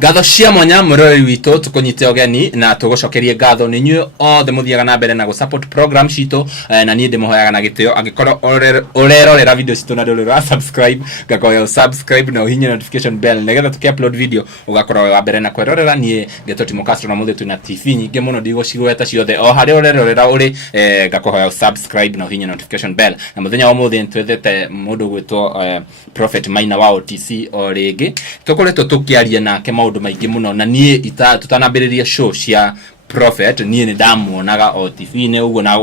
Gatho cia mwanya murori wito tukunyite ogeni na tugucokerie gatho ni nyue othe muthiaga na mbere na go support program cito na nie ndimuhoyaga na gitio angikoro urerorera video cito na ndurira subscribe gakoya subscribe na uhinye notification bell negetha tukiupload video ugakora wa mbere na kwerorera nie Getoti Mukastro na muthe twina TV nyinge muno ndigocigweta ciothe o hari urerorera uri gakoya subscribe na uhinye notification bell na muthenya wa muthe twethete mundu gwitwo Prophet Maina wa OTC o ringi tukoretwo tukiaria nake maundu maingi muno na nie tutanambiriria show cia Prophet nie ni ndamuonaga o TV-ini uguo na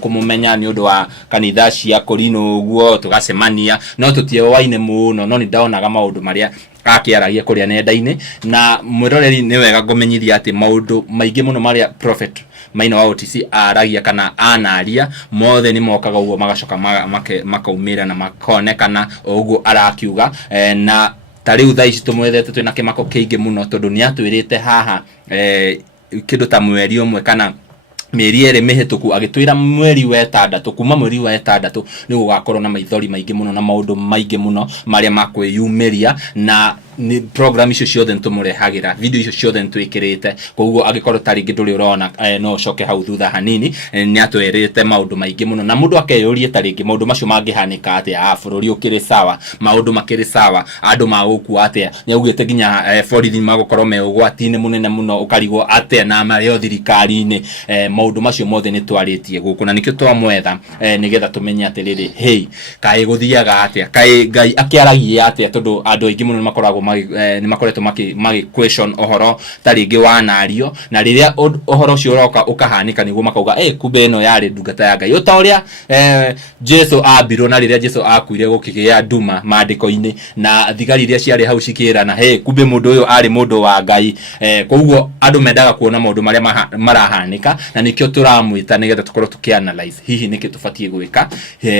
kumumenya ni undu wa kanitha cia Korino uguo tugacemania no tutiewaine muno no ni ndaonaga maundu maria akiaragia kuria nenda-ini na mwiroreri ni wega ngumenyithia ati maundu maingi muno maria Prophet Maina wa OTC aragia kana anaria mothe ni mokaga uguo magacoka makaumira na makonekana uguo arakiuga na tari thaa ici tumwethete twina kimako kiingi muno tondu ni atwirite haha kindu ta mweri umwe kana mieri ere mihituku agitwira mweri wa 6 kuma mweri wa 6 ni gugakorwo na maithori maingi muno na maundu maingi muno maria makwiyumiria na ni program icio ciothe ntumurehagira video icio ciothe ntwikirite koguo agikorwo tari nginduri urona no coke hau thutha hanini ni atwerete maundu maingi muno na mundu akeyurie tari ngi maundu macio mangihanika atia bururi ukiri sawa maundu makiri sawa andu magukua atia ni augite ginya borithi magukorwo me ugwati-ini munene muno ukarigwo atia na mario thirikari-ini maundu macio mothe ni twaritie guku na nikio twamwetha nigetha tumenye atiriri hey kai guthiaga atia kai Ngai akiaragia atia tondu andu aingi muno makoragwo ni makoretwo magi question ohoro taringi wanario na riria ohoro cio roka ukahanika niguo makauga kumbe no yari ndungata ya Ngai utoria Jesu abiro na riria Jesu akuire gukigia nduma mandiko-ini na thigari iria ciari hau cikirana kumbe mundu uyu ari mundu wa Ngai koguo andu mendaga kuona maundu maria marahanika na nikio turamwita nigetha tukorwo tukianalyze hihi niki tubatie gwika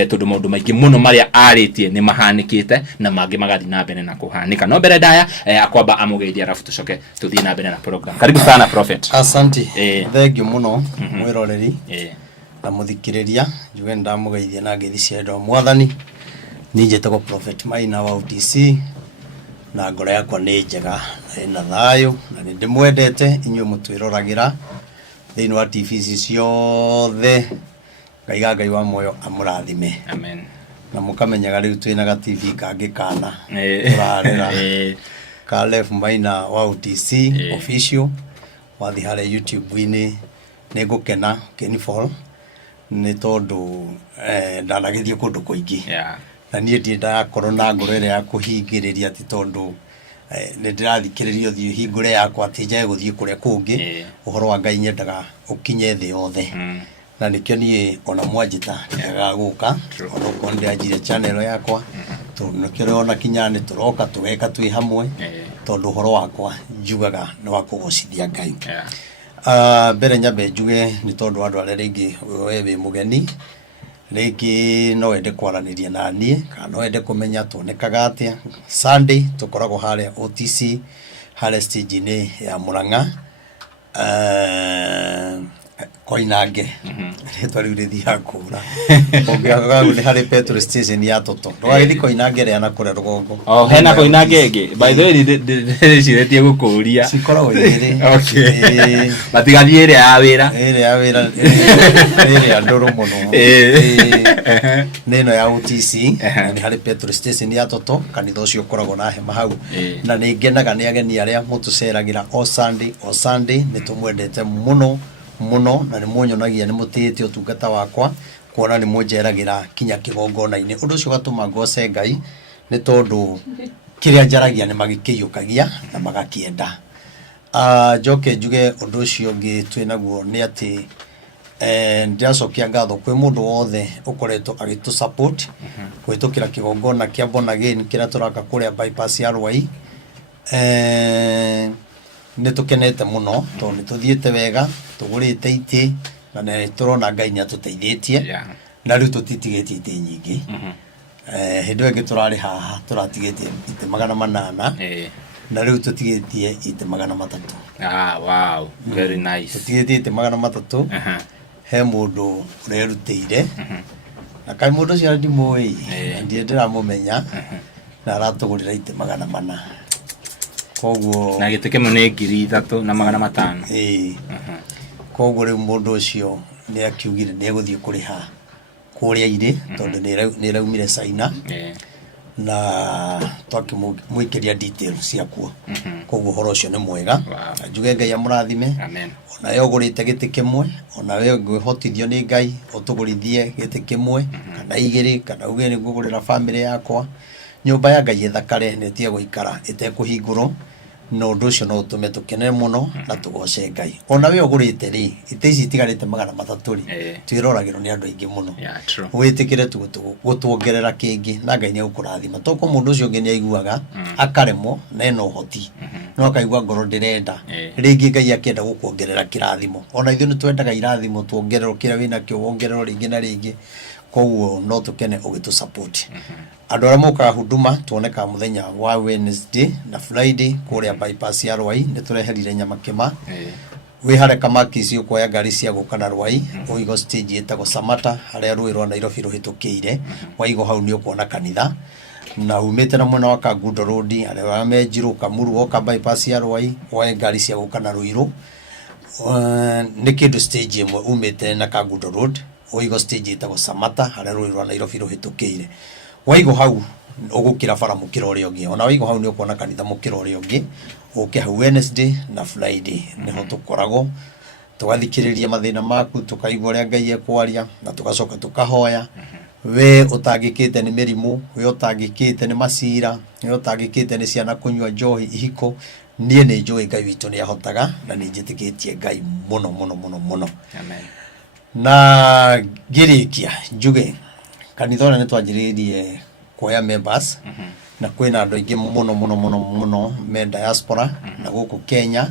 tondu maundu maingi muno maria aritie ni mahanikite na mangi magathi na mbere na kuhanika no mbere daya akwamba amugeithia arafu tucoke tuthie na mbere na program. Karibu sana Prophet. Asante. Thank you muno mwiroreri na muthikiriria juge ndamugeithia na ngethi cia ndo mwathani ni njetagwo Prophet Maina wa OTC na ngoro yakwa ni njega na thayo na ni ndimwendete inyuĩ mutwĩroragira thiini wa TV ciothe Ngai wa moyo amurathime. Amen. Na mukamenyaga riu twina ga TV kangi kana turarera Caleb Maina wa OTC official wathi hare YouTube-ini ni ngukena Kenifall ni tondu ndanagithie kundu kuingi na nie ndienda korona ngoro ire ya kuhingiriria ti tondu ni ndirathikiririo thio hingure yakwa ati njae guthie kuria kungi uhoro wa Ngai nyendaga ukinye thi yothe na nikio nie ona mwanjita nyaga guka ona konde ajire channel yakwa tunokire ona kinyane turoka tugeka twi hamwe tondu horo wakwa njugaga no wakugocithia Ngai mbere nyambe njuge ni tondu andu aria ringi wewe mugeni ringi no wende kwaraniria na nie kana no wende kumenya tuonekaga atia Sunday tukoragwo hare OTC hare stage-ini ya Murang'a Koinange ritwa riu rithia kura ongiaga ni hari petrol station ya toto rwaithi Koinange ria na kure rugongo hena Koinange nge by the way ciretie gukuria cikoragwo igiri matigathie ria ya wira ria nduru muno neno ya OTC ni hari petrol station ya toto kanitha ucio koragwo na hema hau na ni ngenaga ni ageni aria mutuceragira o Sunday ni tumwendete muno na ni munyonagia ni mutite utungata wakwa kuona ni munjeragira kinya kigongona-ini undu ucio gatuma ngoce Ngai ni tondu kiria njaragia ni magikiyukagia na magakienda njoke njuge undu ucio ngi twinaguo ni ati ndiacokia ngatho kwi mundu wothe ukoretwo agitu support kwitukira kigongona kia Born Again kira turaka kuria bypass ya Rwai nitukenete muno tondu nituthiete wega tugurite iti na ne turona Ngai ni atuteithietie na riu tutitigetie iti nyingi hindu ingi turari haha turatigetie iti 800 na riu tutigetie iti 300. Wow, very nice. Tutigetie iti 300 he mundu urerutire na kai mundu cio ndimui ndiye ndiramumenya na aratugurira iti 400 koguo na gite kimwe ni 3,500 koguo ri mundu ucio ni akiugire ni guthie kuriha kuria ire tondu ni raumire China na twakimuikiria details ciakuo koguo horo ucio ni mwega njuge Ngai amurathime ona yo gurite gite kimwe ona we ngwihotithio ni Ngai utugurithie gite kimwe kana igiri kana uge ni ngugurira family yakwa nyumba ya Ngai ethakare netie guikara itekuhingurwo no undu ucio no utume tukene muno na tugoce Ngai ona we ugurite ri iteici tigarite 300 ri twiroragirwo ni andu aingi muno witikire gutuongerera kingi na Ngai ni ukurathima toko mundu ucio ngi ni aiguaga akaremwo na eno hoti no akaigua ngoro ndirenda ringi Ngai akienda gukuongerera kirathimo ona ithu ni twendaga irathimo tuongererwo kira wina kio wongererwo ringi na ringi koguo no tukene ugitu support andu ara moka huduma tuoneka muthenya wa Wednesday na Friday kuria bypass ya Rwai ni tureherire nyama kima wi hare kamaki cio kuoya ngari cia gukana Rwai uigo stage etagwo Samata haria Rwai rwa Nairobi ruhitukire waigo hau ni ukuona kanitha na umete na mwena wa Kagundo Road aria wamenjiru Kamuru oka bypass ya Rwai woe ngari cia gukana Ruiru ni kindu stage imwe umete na Kagundo Road oigo stage etagwo Samata haria Rwai rwa Nairobi ruhitukire waigo hau ugukira bara mukira uri ungi ona waigo hau ni ukuona kanitha mukira uri ungi uke hau Wednesday na Friday niho tukoragwo tugathikiriria mathina maku tukaigwa uria Ngai ekwaria na tugacoka tukahoya we utangikite ni mirimu we utangikite ni masira we utangikite ni ciana kunywa njohi ihiko nie ni njui Ngai witu ni ahotaga na ni njitikitie Ngai muno muno muno muno amen na girikia njuge kanithona ni twanjiririe kuoya members na kwina andu aingi muno muno muno muno me diaspora na guku Kenya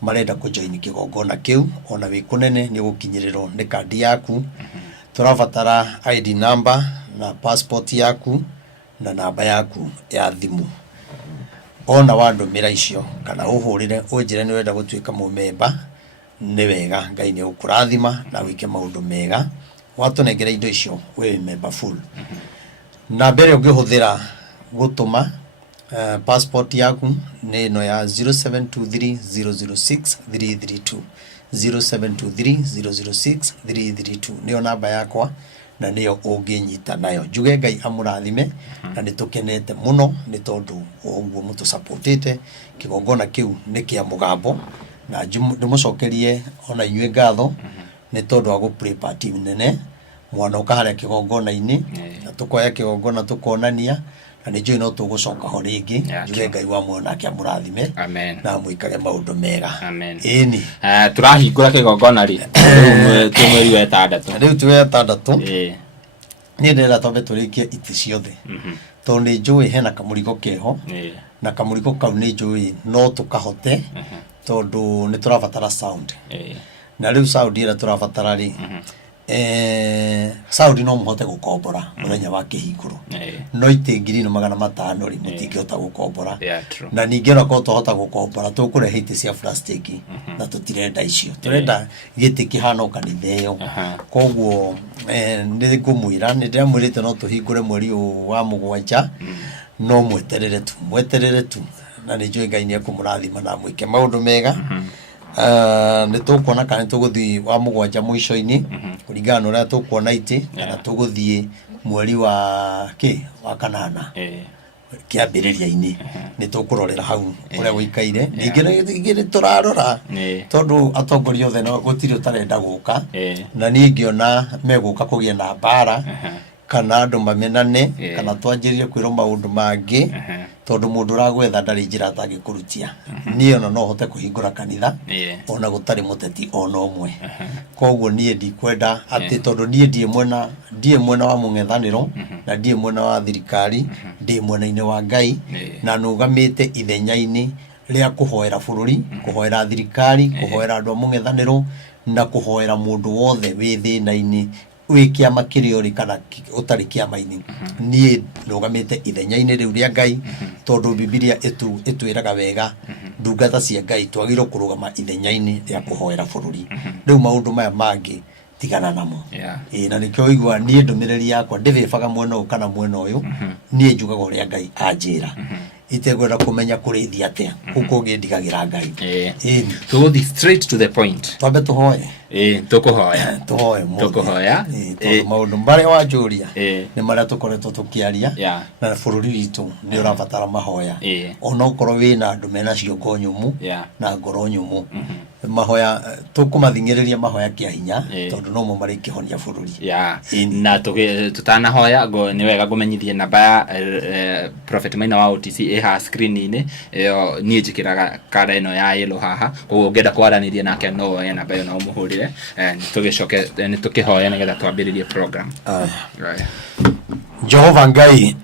marenda kujoin kigongona kiu ona wi kunene ni gukinyirirwo ni kadi yaku turabatara ID number na passport yaku na namba yaku ya thimu ona wandu mira icio kana uhurire unjire ni wenda gutuika mu member ni wega Ngai ni ukurathima na wike maundu mega watunengera indo icio we member full na mbere ungihuthira gutuma passport yaku ni no ya 0723006332 0723006332 niyo namba yakwa na niyo unginyita nayo njuge Ngai amurathime na nitukenete muno ni tondu uguo mutu supportite kigongona kiu ni kia mugambo na ndimucokerie ona inywe ngatho ni tondu wa guplay party nene mwana ukaharia kigongona-ini na tukoya kigongona tukonania na njui no tugucoka ho ringi njuge Ngai wa mwana kia murathime na muikare maundu mega ini turahingura kigongona ri tumweri wa 6 riu tuwe 6 ni ndira tombe turikie iti ciothe tondu njui hena kamurigo keho na kamurigo kau ni njui no tukahote tondu ni turabatara sound na riu sound ira turabatara ri Saudi no muhote gukombora muthenya wa kihinguro no itingiri no 500 ri mutingihota gukombora na ningi no ko tuhota gukombora tukurehe iti cia plastic na tutirenda icio turenda giti kihano kanitheo koguo ndi ngumwira ndi ndamwirite no tuhingure mweri wa mugwanja no mweterere tu na ni njui Ngai ni akumurathima na mwike maundu mega ni tukuona kana tuguthii wa mugwanja mwisho-ini kuringana uria tukuona iti kana tuguthii mweri wa kanana kiambiriria-ini ni tukurorera hau uria guikaire ningi turarora tondu atongoria othe no gutiri utarenda guka na ningiona meguka kugia na bara kana andu mamenane kana twanjirie kwiro maundu mangi tondu mundu uragwetha ndari njira atangikurutia nie ona no hote kuhingura kanitha ona gutari muteti ona umwe koguo nie ndikwenda ati tondu nie ndie mwena wa mung'ethaniro na ndie mwena wa thirikari ndie mwena-ini wa Ngai na nugamite ithenya-ini ria kuhoera bururi kuhoera thirikari kuhoera andu a mung'ethaniro na kuhoera mundu wothe wi thina-ini wikia makiriori kana utari kiama-ini nie nugamite ithenya-ini riu ria Ngai tondu Biblia itwiraga wega ndungata cia Ngai twagirwo kurugama ithenya-ini ria kuhoera bururi riu maundu maya mangi tigana namo na nikyo igwa nie ndumiriri yakwa ndivibaga mwena uyu kana mwena uyu nie njugaga uria Ngai anjira itegwera kumenya kurithia atia kuko ngindigagira Ngai to go straight to the point twambe tuhoye tukuhoya to maundu mbare wa juria ni maria tukoretwo tukiaria na bururi witu ni urabatara mahoya ona ukorwo wina andu mena ciongo nyumu na ngoro nyumu mahoya tukumathingiriria mahoya kia hinya tondu no mo mari kihonia bururi na tutanahoya go ni wega gumenyithie namba ya Prophet Maina wa OTC ha screen-ini yo nie njikiraga kara ino ya yellow haha koguo ngenda kwaraniria nake no ye namba yo na umuhurire tugicoke ni tukihoya nigetha twambiririe program. Jehova Ngai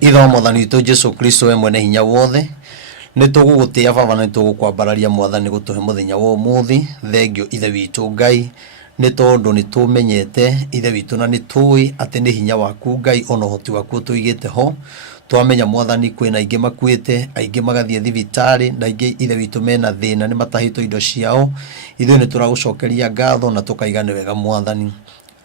ithomo thani to Jesu Kristo we mwene hinya wothe ni tugugutia baba ni tugukwambararia mwathani gutuhe muthenya wa umuthi thengio ithe witu Ngai ni tondu ni tumenyete ithe witu na ni tui ati ni hinya waku Ngai ono hoti waku tuigite ho twamenya mwathani kwina ingi makuite aingi magathie thibitari na ingi ithe witu mena thina ni matahito indo ciao ithe ni turagucokeria ngatho na tukaigane wega mwathani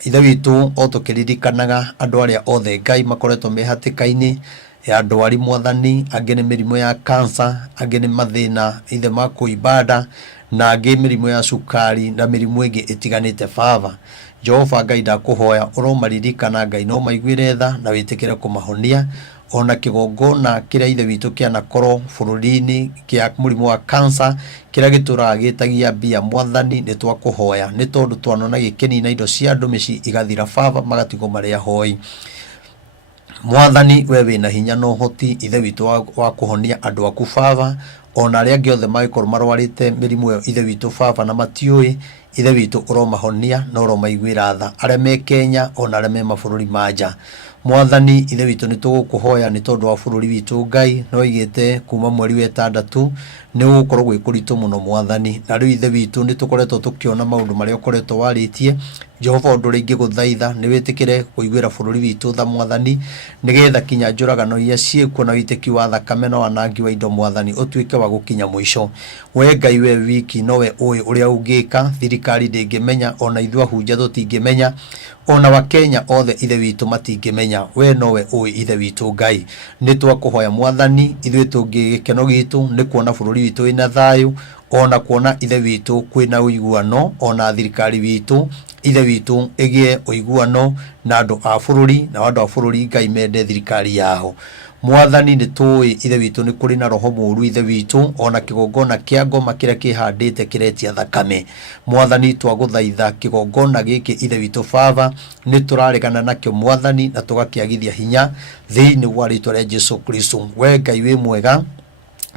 ithe witu o tukiririkanaga andu aria othe Ngai makoretwo mehatikaini ya ndwari mwathani angi ni mirimo ya cancer angi ni mathina ithe makuibada na angi mirimo ya sukari na mirimo ingi itiganite baba Jehova Ngai ndakuhoya uromaririkana Ngai no maiguire tha na witikire kumahonia ona kigongona kiria ithe witu kia nakoro bururi-ini kia murimo wa cancer kiria gituragitagia bia mwathani ni twakuhoya ni tondu twanona gikeni na indo cia andu mici igathira baba magatigo maria hoi mwathani we wina hinya no hoti ithe witu wa kuhonia andu aku baba ona aria angi othe magikorwo marwarite mirimo yo ithe witu baba na matiui ithe witu uromahonia no uromaiguira tha aria me Kenya ona aria me mabururi manja mwathani ithe witu ni tugukuhoya ni tondu wa bururi witu Ngai no igite kuma mweri wa 6 ni gukorwo gwikuritu muno mwathani na riu ithe witu ni tukoretwo tukiona maundu maria ukoretwo waritie Jehova undu ringi guthaitha ni witikire kuiguira bururi witu tha mwathani nigetha kinya njuragano iria ciekuo na witiki wa thakame na wanangi wa indo mwathani utuike wa gukinya mwisho we Ngai we wiki nowe uyu uria ungika thirikari ndingimenya ona ithwa hunja tutingimenya ona wa Kenya othe ithe witu matingimenya we nowe uyu ithe witu Ngai ni twakuhoya mwathani ithuĩ tungigikeno gitu ni kuona bururi witu ina thayu ona kuona ithe witu kwina uiguano ona thirikari witu ithe witu igie uiguano na andu a bururi na andu a bururi Ngai mende thirikari yao mwathani ni tui ithe witu ni kuri na roho muru ithe witu ona kigongona kia ngoma kiria kihandite kiretia thakame mwathani twaguthaitha kigongona giki ithe witu baba ni turaregana nakio mwathani na tugakiagithia hinya thiini wa ritwa ria Jesu Kristo we Ngai wi mwega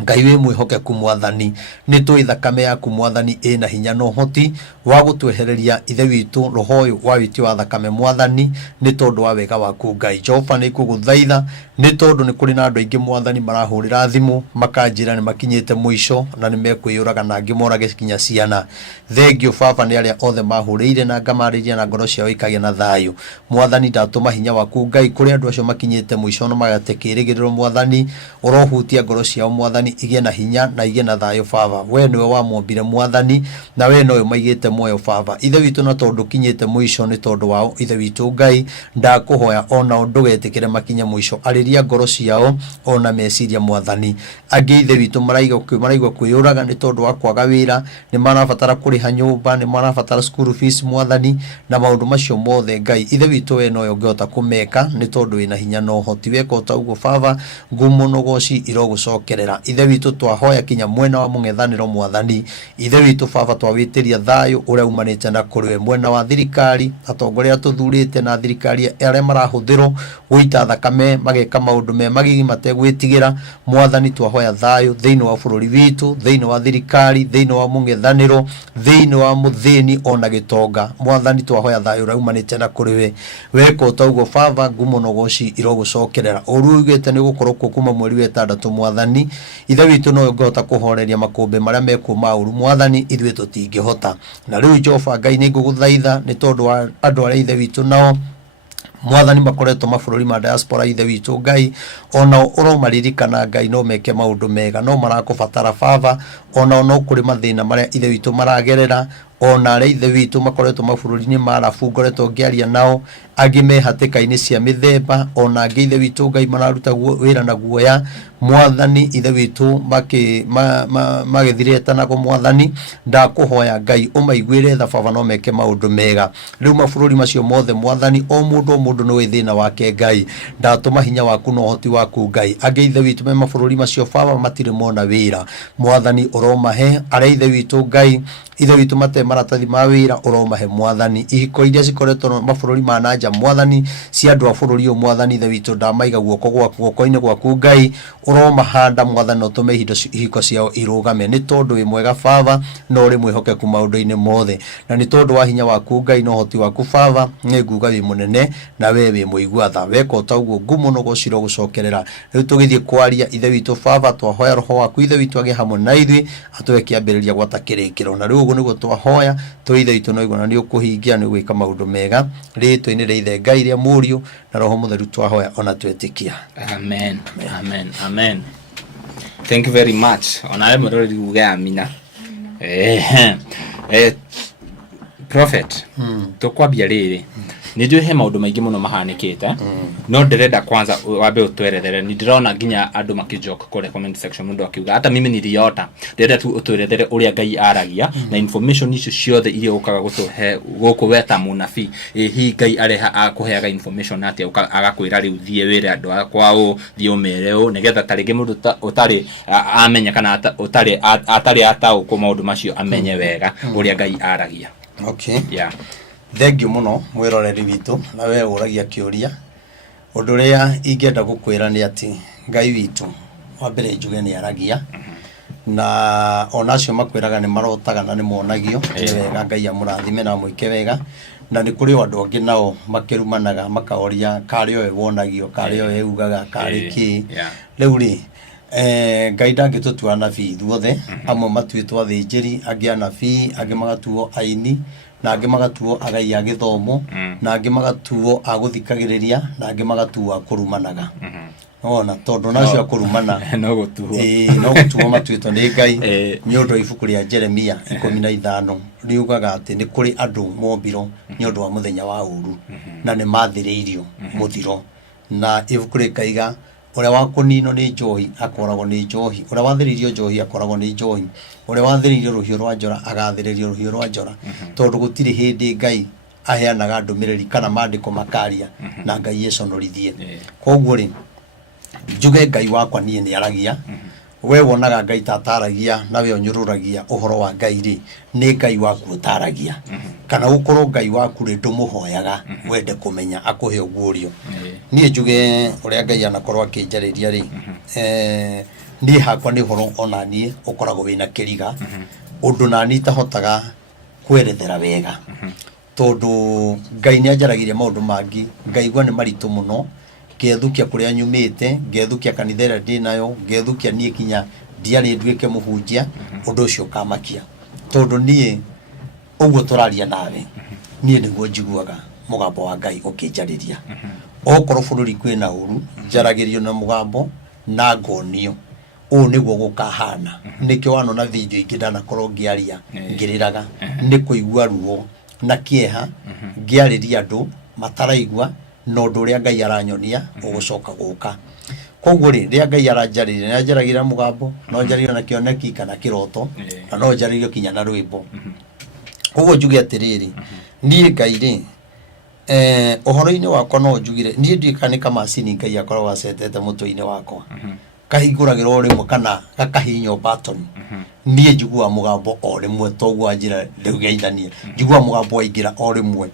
Ngai wi mwihokeku mwathani ni tui thakame yaku mwathani ina hinya no hoti wa gutwehereria ithe witu roho uyu wa witi wa thakame mwathani ni tondu wa wega waku Ngai Jehova ni kuguthaitha ni tondu ni kuri na andu aingi mwathani marahurira thimu makanjira ni makinyite mwisho na ni mekwiyuraga na angi morage kinya ciana thengio baba ni aria othe mahuriire na ngamariria na ngoro ciao ikagia na thayu mwathani ndatuma hinya waku Ngai kuri andu acio makinyite mwisho no magatekirigiriro mwathani urohutia ngoro ciao mwathani igie na hinya na igie na thayu baba we niwe wa mwombire mwathani na we noyo maigite moyo baba ithe witu na tondu kinyite mwisho ni tondu wao ithe witu Ngai ndakuhoya ona undu getikire makinye mwisho ariria ngoro ciao ona meciria mwathani angi ithe witu maraigwa kwiyuraga ni tondu wa kwaga wira ni marabatara kuriha nyumba ni marabatara school fees mwathani na maundu macio mothe Ngai ithe witu we noyo ngihota kumeka ni tondu wina hinya no hoti weka uguo baba ngumo no goci irogucokerera ithe witu twahoya kinya mwena wa mungethaniro mwathani ithe witu baba twawitiria thayu uria umanite na kuriwe mwena wa thirikari atongoria tuthurite na thirikari aria marahuthirwo guita thakame mageka maundu me magigi mategwitigira mwathani twahoya thayu thiini wa bururi witu thiini wa thirikari thiini wa mungethaniro thiini wa muthini ona gitonga mwathani twahoya thayu uria umanite na kuriwe weka uguo baba ngumo no goci irogucokerera urugite ni gukorwo kuma mweri wa 6 mwathani ithe witu no ngihota kuhoreria makumbi maria mekuo mauru mwathani ithuĩ tutingihota na riu Jehova Ngai ni nguguthaitha ni tondu wa andu aria ithe witu nao mwathani makoretwo mabururi ma diaspora ithe witu Ngai ona uromaririkana Ngai no meke maundu mega no marakubatara baba ona no kuri mathina maria ithe witu maragerera ona aria ithe witu makoretwo mabururi-ini marabu ngoretwo ngiaria nao agime hatĩka-inĩ cia mĩthemba, ona angĩ ithe witũ Ngai mararuta wĩra na guoya. Mwathani ithe witũ magĩthiretanago Mwathani, ndakũhoya Ngai ũmaiguĩre tha Baba no meke maũndũ mega rĩu mabũrũri macio mothe Mwathani. O mũndũ nĩ thĩna wake Ngai, ndatũma hinya waku na ũhoti waku Ngai. Angĩ ithe witũ me mabũrũri macio Baba matirĩ mona wĩra, Mwathani ũromahe. Arĩa ithe witũ Ngai ithe witũ mate maratathi ma wĩra ũromahe Mwathani. Ihiko iria cikoretwo mabũrũri ma nanja Mwathani cia andũ a bũrũri ũyũ Mwathani ithe witũ ndamaiga guoko-inĩ gwaku Ngai, ũromahanda Mwathani, ũtũme ihiko ciao irũgame, nĩ tondũ wĩ mwega Baba na ũrĩ mwĩhokeku maũndũ-inĩ mothe, na nĩ tondũ wa hinya waku Ngai na ũhoti waku Baba, nĩ nguga wĩ mũnene na we wĩ mũigua tha. Weka o taguo ngumo no gũcira gũcokerera. Rĩu tũgĩthiĩ kwaria ithe witũ Baba, twahoya roho waku ithe witũ agĩ hamwe na ithuĩ, atũhe kĩambĩrĩria gwata kĩrĩkĩro. Na rĩu ũguo nĩguo twahoya tũ ithe witũ no igũna nĩ ũkũhingia nĩ gwĩka maũndũ mega rĩtwa-inĩ rĩa ithe Ngai rĩa Mũriũ na Roho Mũtheru twahoya ona twetĩkia. Amen. Amen. Amen. Thank you very much. Onawe mũrori uge amina. Prophet, tukwambia rĩrĩ, nĩ njũĩ he maũndũ maingĩ mũno mahanĩkĩte, no ndĩrenda kwanza wambe ũtwerethere. Nĩ ndĩrona nginya andũ makĩjoke kũrĩa comment section, mũndũ akiuga hata mimi niliota. Ndĩrenda tu ũtwerethere ũrĩa Ngai aragia na information icio ciothe iria ũkaga gũtũhe gũkũ weta mũnabii. Hihi Ngai areha akũheaga information atĩ agakwĩra rĩu thiĩ wĩre andũ akwa ũũ, thiĩ ũmere ũũ, nĩgetha tarĩngĩ mũndũ ũtarĩ amenya kana atarĩ ataũkwo maũndũ macio amenye wega ũrĩa Ngai aragia. Okay. Yeah. Thengiũ mũno mwĩroreri witũ na we ũragia kĩũria. Ũndũ ũrĩa ingĩenda gũkwĩra nĩ atĩ Ngai witũ wa mbere njuge nĩ aragia, na ona acio makwĩraga nĩ marotaga na nĩ monagio nĩ wega. Ngai amũrathime na mwĩke wega. Na nĩ kũrĩ andũ angĩ nao makĩrumanaga makaoria karĩ owe wonagio, karĩ owe ugaga, karĩ kĩ. Rĩu rĩ Ngai ndangĩtũtua anabii ithuothe, amwe matuĩtwo athĩnjĩri, angĩ anabii, angĩ magatuo aini, na angĩ magatuo agai a gĩthomo, na angĩ magatuo a gũthikagĩrĩria, na angĩ magatuo a kũrumanaga. Ona tondũ nacio a kũrumana no gũtuo matuĩtwo nĩ Ngai. Nĩ ũndũ ibuku rĩa Jeremia 15 riugaga atĩ nĩ kũrĩ andũ mombirwo nĩ ũndũ wa mũthenya wa ũru na nĩ mathĩrĩirio mũthiro, na ibuku rĩkaiga ũrĩa wakũninwo nĩ njohi akoragwo nĩ njohi, ũrĩa wathĩrĩirio njohi akoragwo nĩ njohi, ũrĩa wathĩrĩirio rũhiũ rwa njora agathĩrĩrio rũhiũ rwa njora. Tondũ gũtirĩ hĩndĩ Ngai aheanaga ndũmĩrĩri kana maandĩko makaria na Ngai econorithie. Koguo rĩ njuge Ngai wakwa niĩ nĩ aragia. We wonaga Ngai tataragia na we onyũrũragia ũhoro wa Ngai rĩ, nĩ Ngai waku ũtaragia, kana gũkorwo Ngai waku rĩ ndũmũhoyaga wende kũmenya akũhe ũguũrio. Niĩ njuge ũrĩa Ngai anakorwo akĩnjarĩria rĩ, niĩ hakwa nĩ ũhoro ona niĩ ũkoragwo wĩna kĩriga, ũndũ nani tahotaga kwerethera wega, tondũ Ngai nĩ anjaragirie maũndũ mangĩ ngaigua nĩ maritũ mũno, ngethũkia kũrĩa nyumĩte, ngethũkia kanitha ĩrĩa ndĩ nayo, ngethũkia niĩ kinya ndiarĩ nduĩke mũhunjia. Ũndũ ũcio ũkamakia, tondũ niĩ ũguo tũraria nawe niĩ nĩguo njiguaga mũgambo wa Ngai ũkĩnjarĩria. Okorwo bũrũri kwĩna ũru njaragĩrio na mũgambo na ngonio, ũũ nĩguo gũkahana. Nĩkĩo wanona video ingĩ ndanakorwo ngĩaria ngĩrĩraga nĩ kũigua ruo na kĩeha ngĩarĩria andũ mataraigua na ũndũ ũrĩa Ngai aranyonia ũgũcoka gũka. Koguo rĩ rĩrĩa Ngai aranjarĩria nĩ anjaragĩra mũgambo, no njarĩrio na kĩoneki kana kĩroto, na no njarĩrio kinya na rwĩmbo. Koguo njuge atĩrĩrĩ, niĩ Ngai rĩ ũhoro-inĩ wakwa no njugire niĩ ndiũĩ nĩ kamacini Ngai akoragwo acetete mũtwe-inĩ wakwa kahingũragĩrwo rĩmwe kana gakahihinyo button. Niĩ njiguaga mũgambo o rĩmwe, toguo anjĩra rĩu geithanie, njiguaga mũgambo waingĩra o rĩmwe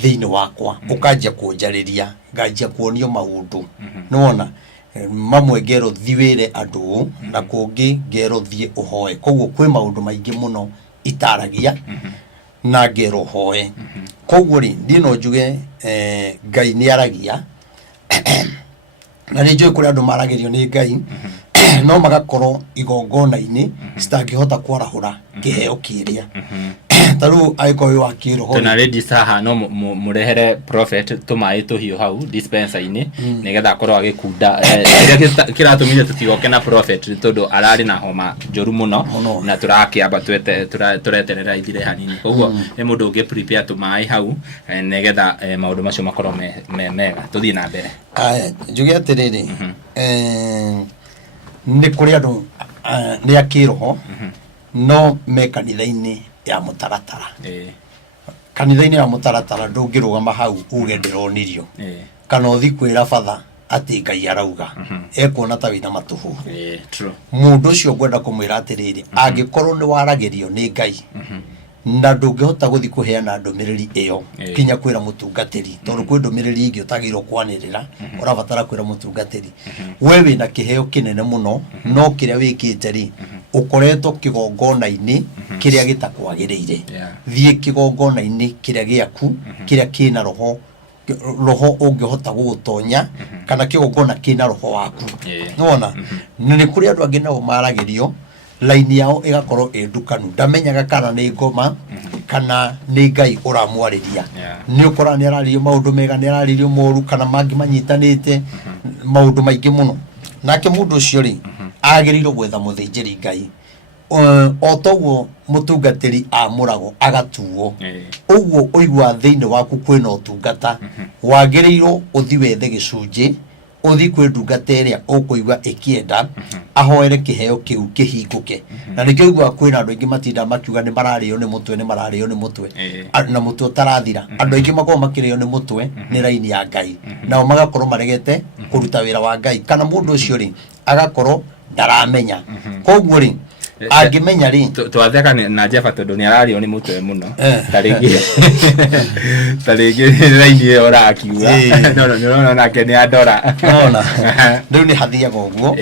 thĩinĩ wakwa ũkanjia kũnjarĩria, nganjia kuonio maũndũ. Nĩwona mamwe ngerwo thiĩ wĩre andũ na kũngĩ ngerwo thiĩ ũhoe. Koguo kwĩ maũndũ maingĩ mũno itaragia na ngerwo hoe. Koguo rĩ niĩ no njuge Ngai nĩ aragia na nĩ njũĩ kũrĩ andũ maragĩrio nĩ Ngai no magakorwo igongona-inĩ citangĩhota kwarahũra kĩheo kĩrĩa. taru aiko wa kiroho tuna ready saha no murehere prophet tumai tuhio hau dispenser ini nigetha akorwo agikunda kiratumire tutigoke na prophet tondu arari na homa njoru muno na turakiamba tureterera ithire hanini koguo ni mundu ungi prepare tumai hau nigetha maundu macio makorwo mega tuthii na mbere njuge atiriri ni kuri andu ni akiroho no me kanitha-ini ya mutaratara kanitha-ini ya mutaratara ndungirugama hau uge ndironirio kana uthi kwira batha ati Ngai arauga ekuona ta wina matuhu mundu ucio ngwenda kumwira atiriri angikorwo ni waragirio ni Ngai na ndungihota guthi kuheana ndumiriri iyo kinya kwira mutungatiri tondu kwi ndumiriri ingi utagirwo kwanirira urabatara kwira mutungatiri wewe na kiheo kinene muno no kiria wikite ri ukoretwo kigongona-ini kiria gitakwagiriire thie kigongona-ini kiria giaku kiria kina roho ungihota gugutonya kana kigongona kina roho waku nona ni kuri andu angi nao maragirio laini yao igakorwo edukanu ndamenyaga kana ni ngoma kana ni Ngai uramwariria ni ukora ni araririo maundu mega ni araririo moru kana mangi manyitanite maundu maingi muno nake mundu ucio ri agiriro gwetha muthinjiri Ngai otoguo mutungatiri amurago agatuo uguo oigwa thiini waku kwina utungata wagirirwo uthi wethe gicunji uthi kwi ndungata iria ukuigwa ikienda ahoere kiheo kiu kihinguke na nikio igwa kwina andu ingi matinda makiuga ni marario ni mutwe na mutwe utarathira andu ingi makorwo makirio ni mutwe ni raini ya Ngai nao magakorwo maregete kuruta wira wa Ngai kana mundu ucio ri agakorwo ndaramenya koguo ri agimenya ri twatheka na Jefa tondu ni arario ni mutwe muno taringi raini yo rakiuga no nake ni andora nona riu ni hathia goguo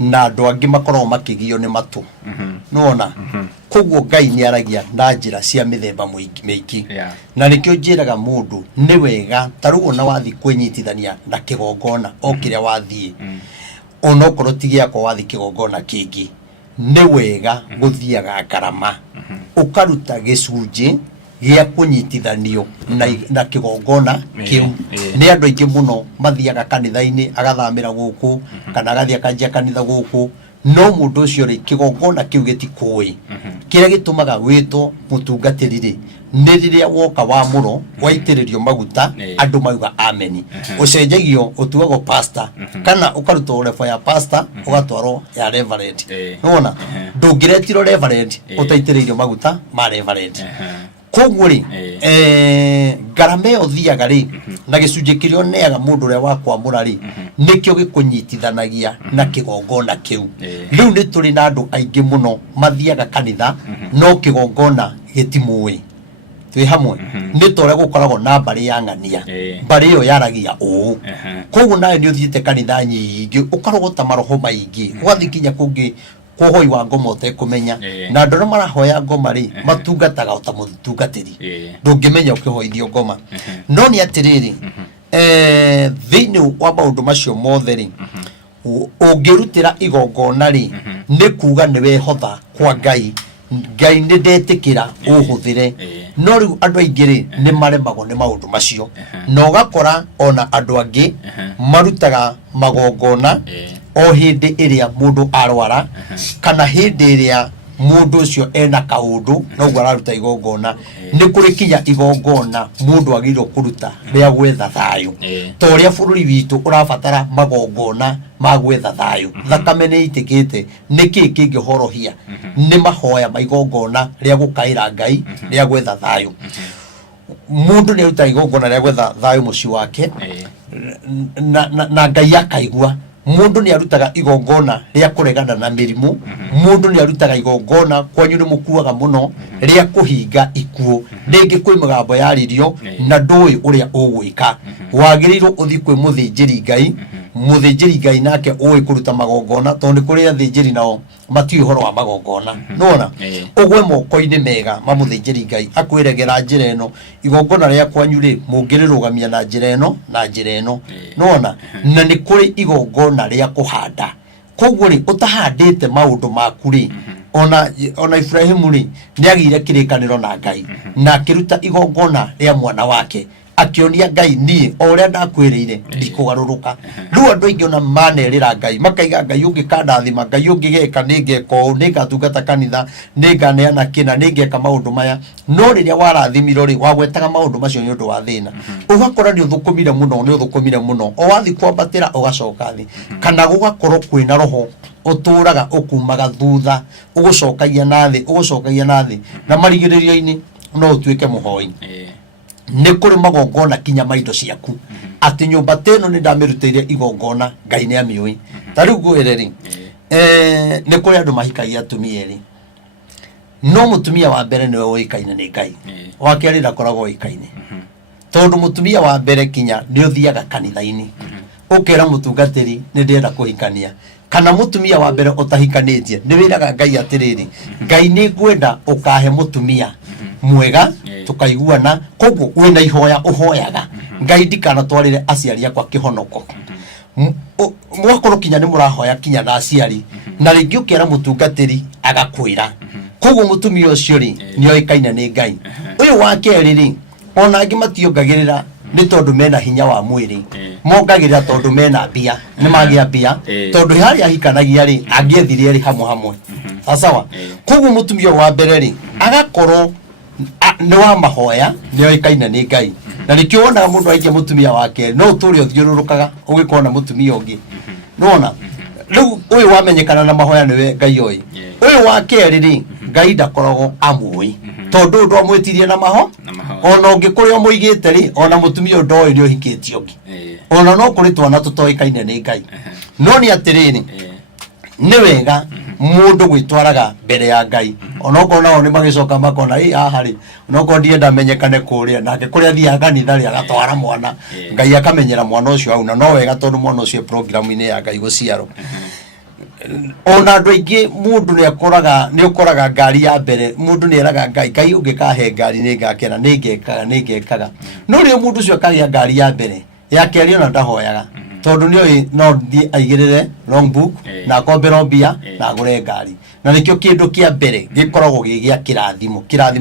na andu angi makorwo makigio ni matu nona koguo Ngai ni aragia na njira cia mithemba miingi na nikio njiraga mundu ni wega tarugo na wathi kwinyitithania na kigongona o kiria wathie onokorwo tigia kwa wathi kigongona kingi ni wega guthiaga ngarama ukaruta gicunji gia kunyitithanio na kigongona kiu ni andu aingi muno mathiaga kanitha-ini agathamira guku kana agathia kanjia kanitha guku no mundu ucio ri kigongona kiu gitikui kiria gitumaga witwo mutungatiri ri ni riria woka wa muro waitiririo maguta andu mauga amen ucenjagio utuago pastor kana ukaruta urefo ya pastor ugatwaro ya reverend nona ndungiretiro reverend utaitiririo maguta ma reverend koguo ri ngarame uthiaga ri na gicunji kirio neaga mundu uria wakwamura ri nikio gikunyitithanagia na kigongona kiu riu ni turi na andu aingi muno mathiaga kanitha no kigongona gitimui twi hamwe ni tore gukoragwo na mbari ya ng'ania mbari iyo yaragia koguo nawe ni uthiite kanitha nyingi ukarogota maroho maingi ugathikinya kungi kuhoi wa ngoma utekumenya na andu marahoya ngoma ri matungataga uta mutungatiri ndungimenya ukihoithio ngoma no ni atiriri thiini wa maundu macio mothe ri ungirutira igongona ri ni kuga ni wehotha kwa Ngai ni ndetikira uhuthire no riu andu aingi ri ni maremagwo ni maundu macio no gakora ona andu angi marutaga magongona o hindi iria mundu arwara kana hindi iria mundu ucio ena kaundu no gwararuta igongona ni kuri kinya igongona mundu agirwo kuruta ria gwetha thayu to ria bururi witu urabatara magongona ma gwetha thayu thakame ni itikite niki kingihorohia ni mahoya maigongona ria gukaira Ngai ria gwetha thayu mundu ni ruta igongona ria gwetha thayu muci wake na Ngai akaigua mundu ni arutaga igongona ria kuregana na mirimu mundu ni arutaga igongona kwanyu ni mukuaga muno ria kuhinga ikuo ringi kwi mugambo yaririo na ndui uria ugwika wagirirwo uthi kwi muthinjiri Ngai nake uwi kuruta magongona tondu kuri athinjiri nao matiui horo wa magongona nona ugwe moko-ini mega ma muthinjiri Ngai akwiregera njira ino igongona ria kwanyu ri mungirirũgamia na njira ino nona na ni kuri igongona ria kuhanda koguo ri utahandite maundu maku ri ona Ibrahimu ri niagire kirikaniro na Ngai na akiruta igongona ria mwana wake akionia Ngai ni oria ndakwirire ndikugaruruka riu andu aingi ona manerira Ngai makaiga Ngai ungikadathima Ngai ungigeka ningeko ningatungata kanitha ninganeana kina ningeka maundu maya no riria warathimirwo ri wagwetaga maundu macio ni undu wa thina ugakora ni uthukumire muno o wathi kwambatira ugacoka thi kana gugakorwo kwina roho uturaga ukumaga thutha ugucokagia nathi na marigiririo-ini no utuike muhoi ni kuri magongona kinya maindo ciaku ati nyumba teno ni ndamirutire igongona Ngai ni amiui tariu gwireri ni kuri andu mahikagia atumia eri no mutumia wa mbere niwe uikaine ni Ngai wa keri ndakoragwo uikaine tondu mutumia wa mbere kinya ni uthiaga kanitha-ini ukera mutungatiri ni ndenda kuhikania kana mutumia wa mbere utahikanitie ni wiraga Ngai atiriri Ngai ni ngwenda ukahe mutumia mwega tukaiguana koguo wina ihoya uhoyaga Ngai ndikana twarire aciari akwa kihonoko mwakorwo kinya ni murahoya kinya na aciari na ringi ukera mutungatiri agakwira koguo mutumia ucio ri ni oikaine ni Ngai uyu wa keri ri ona angi mationgagirira ni tondu mena hinya wa mwiri mongagirira tondu mena mbia ni magia mbia tondu hari ahikanagia ri angiethire ri hamwe sawa koguo mutumia wa mbere ri agakorwo ni wa mahoya ni oikaine ni Ngai na nikio wona mundu aingi mutumia wake no turi uthiururukaga ugikona mutumia ungi nona riu uyu wamenyekana na mahoya niwe Ngai oi uyu wa keri ri Ngai ndakoragwo amui tondu ndo amwitirie na maho ona ungikuria muigite ri ona mutumia ndo oi ni uhikitio ungi ona no kuri twana tutoikaine ni Ngai no ni atiriri ni wega mundu gwitwaraga mbere ya Ngai ona ukona ni magicoka makona ahari no ko ndienda menyekane kuria nake kuria thia kanitha ri agatwara mwana Ngai akamenyera mwana ucio au na no wega tondu mwana ucio program-ini ya Ngai guciaro ona andu aingi mundu ni ukoraga ngari ya mbere mundu ni eraga Ngai ungikahe ngari ni ngakena ni ngekaga no ri mundu ucio akagia ngari ya mbere yake ari ona ndahoyaga tondu ni no ndi aigirire long book na kombero mbia na ngure ngari na nikio kindu kia mbere gikoragwo gigia kirathimo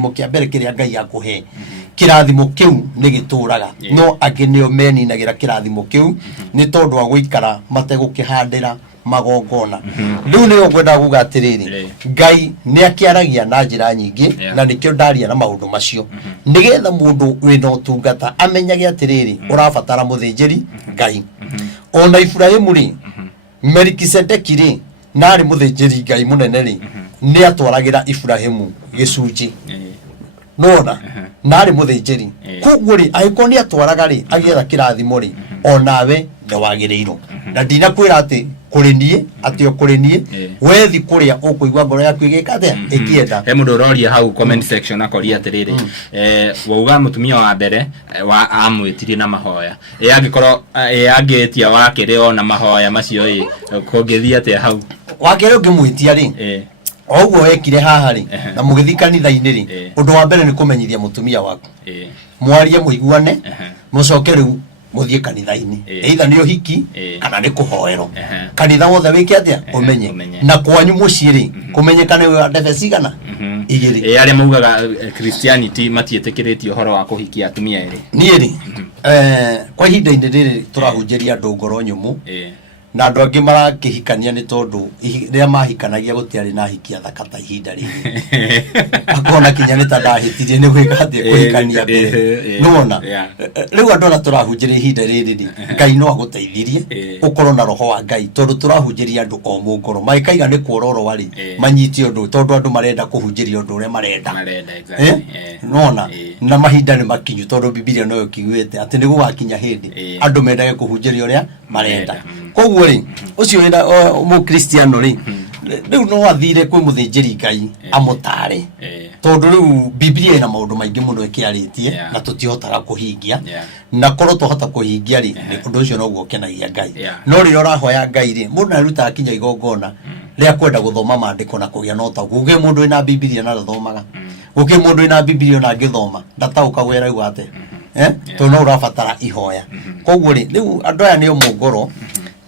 kia mbere kiria Ngai akuhe kirathimo kiu ni gituraga no angi nio meninagira kirathimo kiu ni tondu wa guikara mategukihandira magongona riu ni ugwenda kuga atiriri Ngai ni akiaragia na njira nyingi na nikio ndaria na maundu macio nigetha mundu wina utungata amenyage atiriri urabatara muthinjiri Ngai ona Ibrahimu ri Melkisedeki ri nari muthinjiri Ngai munene ri ni atwaragira Ibrahimu gicunji nona nari muthinjiri koguo ri aiko ni atwaraga ri agietha kirathimo ri onawe ndawagiriirwo na ndina kwira ati kuri nie ati okuri nie wethi kuria ukuigwa ngoro yaku igika atia ikienda he mundu uroria hau comment section akoria atiriri wauga mutumia wa mbere wa amwitirie na mahoya angikorwo angitia wakiri ona mahoya macio kungithia atia hau wakiri ungimwitia ri oguo wekire haha ri na mugithi kanitha-ini ri undu wa mbere ni kumenyithia mutumia waku mwarie muiguane mucoke riu muthie kanitha-ini either ni uhiki kana ni kuhoerwo kanitha wothe wiki atia umenye na kwanyu mucii ri kumenyekane we ndebe cigana igiri aria maugaga Christianity matietekiritio horo wa kuhikia atumia eri ni ri kwa ihinda-ini riri turahunjiria andu ngoro nyumu na andu angi marakihikania ni tondu ria mahikanagia gutiari na hikia thakata ihinda riri akona kinya ni tandahitirie ni gwika atia kuhikania mbere nona riu andu na turahunjiria ihinda riri ri Ngai no aguteithirie ukorwo na roho wa Ngai tondu turahunjiria andu o mungoro maikaiga ni kuororo wari manyiti undu tondu andu marenda kuhunjiria undu uria marenda nona na mahinda ni makinyu tondu Biblia no yokiguite ati ni gugakinya hindi andu mendage kuhunjiria uria marenda koguo ri ucio wina mu Kristiano ri riu no athire kwi muthinjiri Ngai amutare tondu riu Biblia ina maundu maingi muno ikiaritie na tutihotaga kuhingia na korwo tuhota kuhingia ri undu ucio no gukenagia Ngai no ri urahoya Ngai ri mundu aruta kinya igongona ria kwenda guthoma maandiko na kugia nota guge mundu ina Biblia na rathomaga guge mundu ina Biblia na ngithoma ndatauka gwera igwate to no urabatara ihoya koguo ri riu andu aya ni omongoro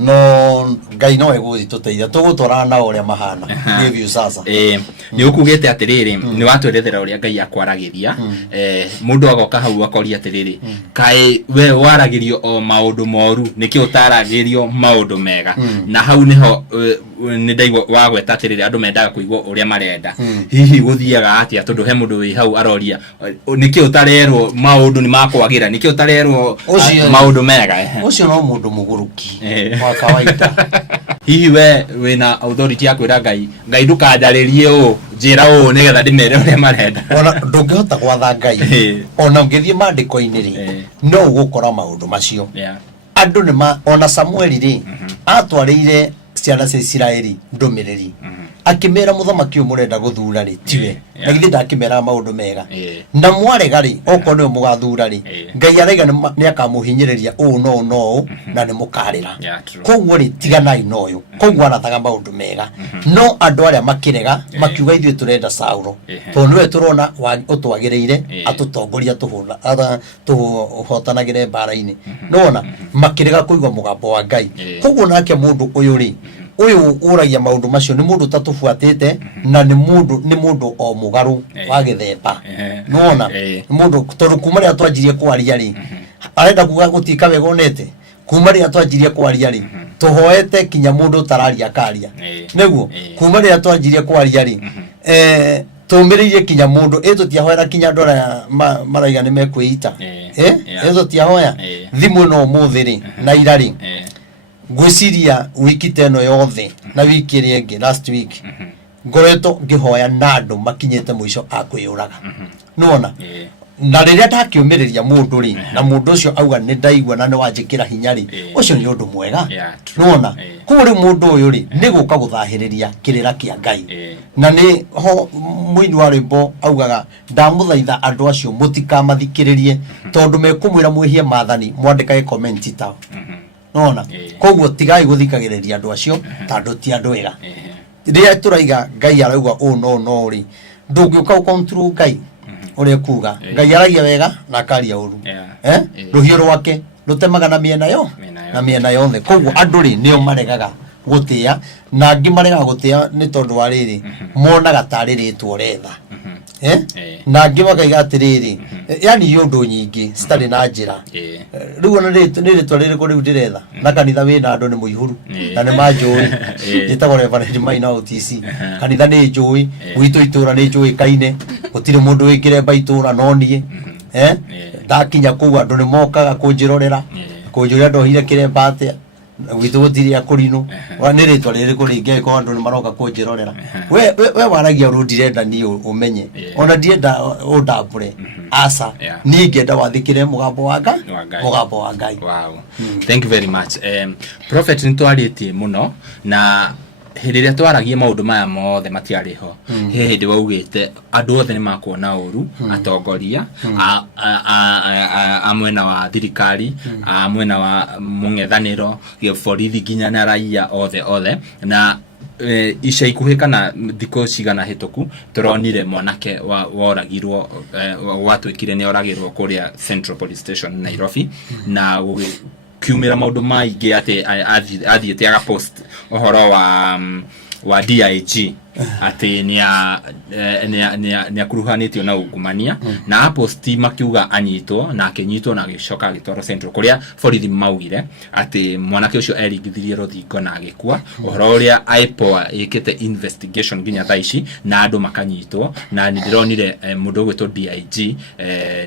no ngai no egũthituteithia tũgũtwarana na ũrĩa mahana review sasa ni ukugete atiriri ni watwerethera uria ngai akwaragiria mundu agoka hau akoria atiriri kai we waragirio o maundu moru niki utaragirio maundu mega na hau niho ni ndaigwa wagweta atiriri andu mendaga kuigwa uria marenda hihi guthiaga atia tondu he mundu wi hau aroria niki utarerwo maundu ni makwagira niki utarerwo maundu mega ucio no mundu muguruki wa kawaida hihi we wina authority ya kwira ngai ndukanjaririe u njira u nigetha ndimere uria marenda ona ndungihota gwatha ngai ona ngithie mandiko-ini ri no ugukora maundu macio andu ni ona Samueli ri atwarire ciana cia Isiraeli ndumiriri akimera muthamaki umurenda guthura ri tiwe na githĩ ndakimera maundu mega na mwarega ri oko niwe mugathura ri ngai araiga ni akamuhinyiriria no na ni mukarira koguo ri tiganai noyo koguo arathaga maundu mega no andu aria makirega makiuga ithuĩ turenda Saulo to niwe turona utwagiriire atutongoria tuhotanagire mbara-ini nona makirega kuigwa mugambo wa ngai koguo nake mundu uyu ri uyu uragia maundu macio ni mundu tatufuatite na ni mundu o mugaru wa githemba nona mundu tondu kuma ria twanjirie kwaria ri arenda kuga gutika wegonete kuma ria twanjirie kwaria ri tuhoete kinya mundu tararia karia neguo kuma ria twanjirie kwaria ri tumiririe kinya mundu tutiahoera kinya ndora maraiga ni mekwiita tutiahoya thimu no muthiri na irari gwiciria wiki teno yothe na wiki iri ingi last week ngoretwo ngihoya na andu makinyete mwisho akwiyuraga nona na riria ndakiumiriria mundu ri na mundu ucio auga ni ndaigua na ni wanjikira hinya ri ucio ni undu mwega nona kuri mundu uyu ri ni guka guthahiriria kirira kia ngai na ni ho muini wa rwimbo augaga ndamuthaitha andu acio mutikamathikiririe tondu mekumwira mwihie mathani mwandikae comment ta nona koguo tigai guthikagiriria andu acio tondu ti andu ega riria turaiga ngai arauga no ri ndungiuka ukontrol ngai uria kuga ngai aragia wega na akaria uru ruhio rwake rutemaga na miena yothe koguo andu ri nio maregaga gutia na angi maregaga gutia ni tondu wa riri monaga tari ritwo retha na angi makaiga atiriri yani yundu nyingi stari na njira riu ona ritwa ririku riu ndiretha na kanitha wina andu ni muihuru na ni manjui itagwo Reverend Maina OTC kanitha ni njui gwitu itura ni njui kaine gutire mundu wikiremba itura no nie ndakinya kuu andu ni mokaga kunjirorera kunjuria ndohire kiremba atia gwitu gutire akurinu wa ni ritwa ririku ringi ko andu ni maroka kunjirorera we waragia uru ndirenda ni umenye ona ndienda undambure asa ni ngenda wathikire mugambo wa ngai. Wow. Thank you very much. Prophet nitwaritie muno na hiriria twaragie maundu maya mothe matiari ho hindi waugite andu othe ni makuona uru atongoria amwena wa thirikari amwena wa mungethaniro borithi ginya na raia othe na ica ikuhi kana thiko cigana hituku turonire mwanake woragirwo watwikire ni oragirwo kuria Central Police Station Nairobi na kiumira maundu maingi ati athiete aga post ohoro wa DIG ati ni akuruhanitio na ungumania na posti makiuga anyitwo na akinyitwo na agicoka agitwaro Central kuria borithi maugire ati mwanake ucio erigithirie ruthingo na agikua ohoro uria IPOA ikite investigation ginya thaici na andu makanyitwo na ndironire mundu gwitwo DIG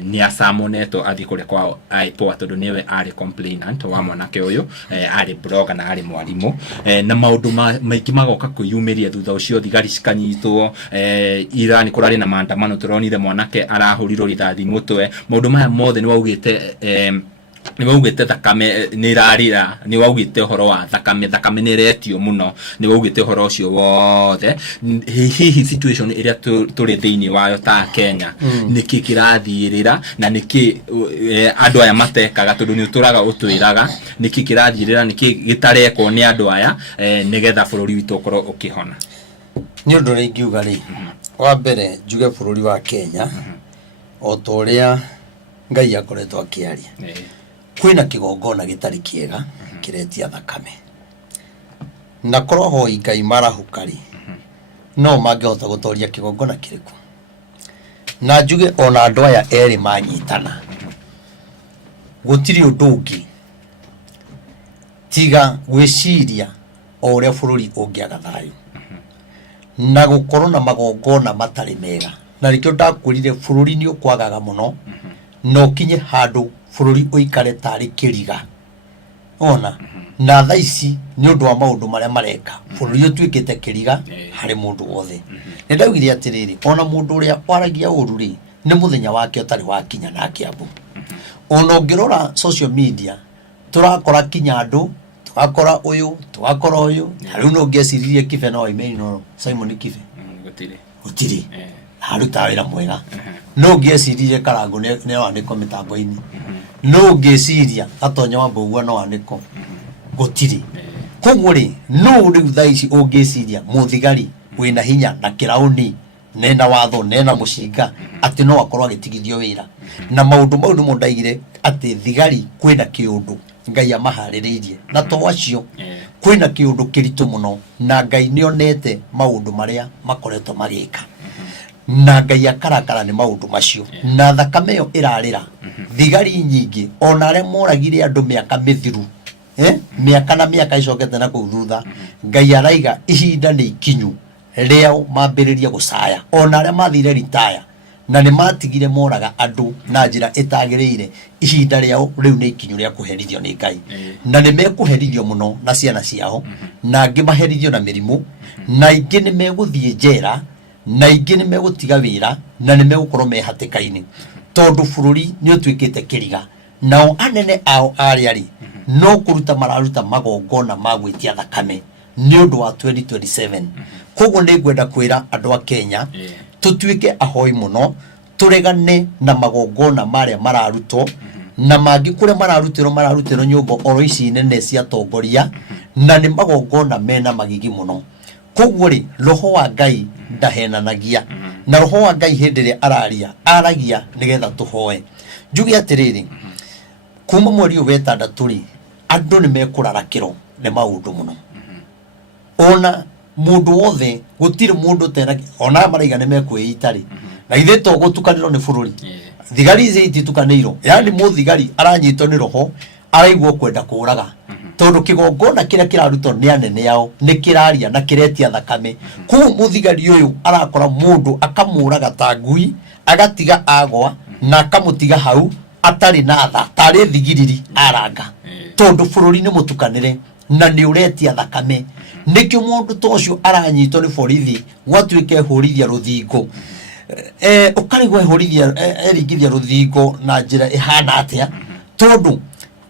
ni asamoneto athi kuria kwa IPOA tondu niwe ari complainant wa mwanake uyu ari blogger na ari mwarimu na maundu maingi magoka kuyumiria thutha ucio thigari cikanyitwo Iran kurari na maandamano turonire mwanake arahurirwo rithathi mutwe maundu maya mothe ni waugite thakame ni rarira ni waugite horo wa thakame ni retio muno ni waugite horo ucio wothe hihi situation iria turi thiini wayo ta Kenya niki kirathirira na niki andu aya matekaga tondu ni uturaga utwiraga niki kirathirira niki gitareko ni andu aya nigetha bururi witu ukorwo ukihona ni undu ringiuga ri wa mbere njuge bururi wa Kenya o toria ngai akoretwo akiaria kwina kigongona gitari kiega kiretia thakame na korwo hoi Ngai marahukari no mangehota gutoria kigongona kiriku na njuge ona andu aya eri manyitana gutiri undu ungi tiga gwiciria o uria bururi ungiaga thayu na gukorwo na magongona matari mega na rikio ndakurire bururi ni ukwagaga muno no kinye handu bururi uikare tari kiriga ona na thaici ni undu wa maundu maria mareka bururi utwikite kiriga hari mundu wothe ni ndaugire atiriri ona mundu uria waragia ururi ni muthenya wake utari wakinya na kiambu ona ngirora social media turakora kinya andu tukakora uyu riu no ngeciririe Kibe no imeino Simon Kibe gutiri haruta wira mwega no ngeciririe Karangu ne waniko mitambo-ini no ngeciria Gatonya wa Mbugua no waniko gutiri koguo ri no riu thaici ungeciria muthigari wina hinya na kirauni nena watho nena mushinga ati no akorwo agitigithio wira na maundu mau ndaigire ati thigari kwina kiundu Ngai amahaririirie na to acio kwina kiundu kiritu muno na Ngai nionete maundu maria makoretwo magika na Ngai akarakara ni maundu macio na thakame yo irarira thigari nyingi ona aria moragire andu miaka mithiru miaka na miaka icokete na kuu thutha Ngai araiga ihinda ni ikinyu reo mambiriria gucaya ona aria mathire retire na ni matigire moraga andu na njira itagirire ihinda riao riu ni ikinyu ria kuherithio ni Ngai na ni mekuherithio muno na ciana ciao na ngimaherithio na mirimu na ingi ni meguthie njera na ingi ni megutiga wira na ni megukorwo mehatikaini tondu bururi ni utwikite kiriga nao anene ao ariari no kuruta mararuta magongona magwitia thakame ni undu wa 2027 koguo ni ngwenda kwira andu a Kenya tutwike ahoi muno turegane na magongona maria mararutwo na mangi kuria mararutiro nyumba oro ici nene cia tongoria na ni magongona mena magigi muno koguo ri roho wa Ngai ndahenanagia na roho wa Ngai hindire aragia nigetha tuhoe njuge atiriri kuma mweri wetanda turi andu ni mekurarakiro ne maundu muno ona mundu wothe gutiri mundu tena ona maraiga ne mekwiitari na ithe to gutukaniro ni bururi thigari izi ititukaniro yani muthigari aranyitwo ni roho araigwo kwenda kuraga tondu kigongona kiria kirarutwo ni anene yao ni kiraria na kiretia thakame ku muthigari uyu arakora mundu akamuraga ta ngui agatiga agwa na akamutiga hau atari na tha tari thigiriri aranga tondu bururi ni mutukanire na ni uretia thakame nikyo mundu tocio aranyitwo ni borithi gwatuike hurithia ruthingo ukarigwa hurithia erigithia ruthingo na njira ihana atia tondu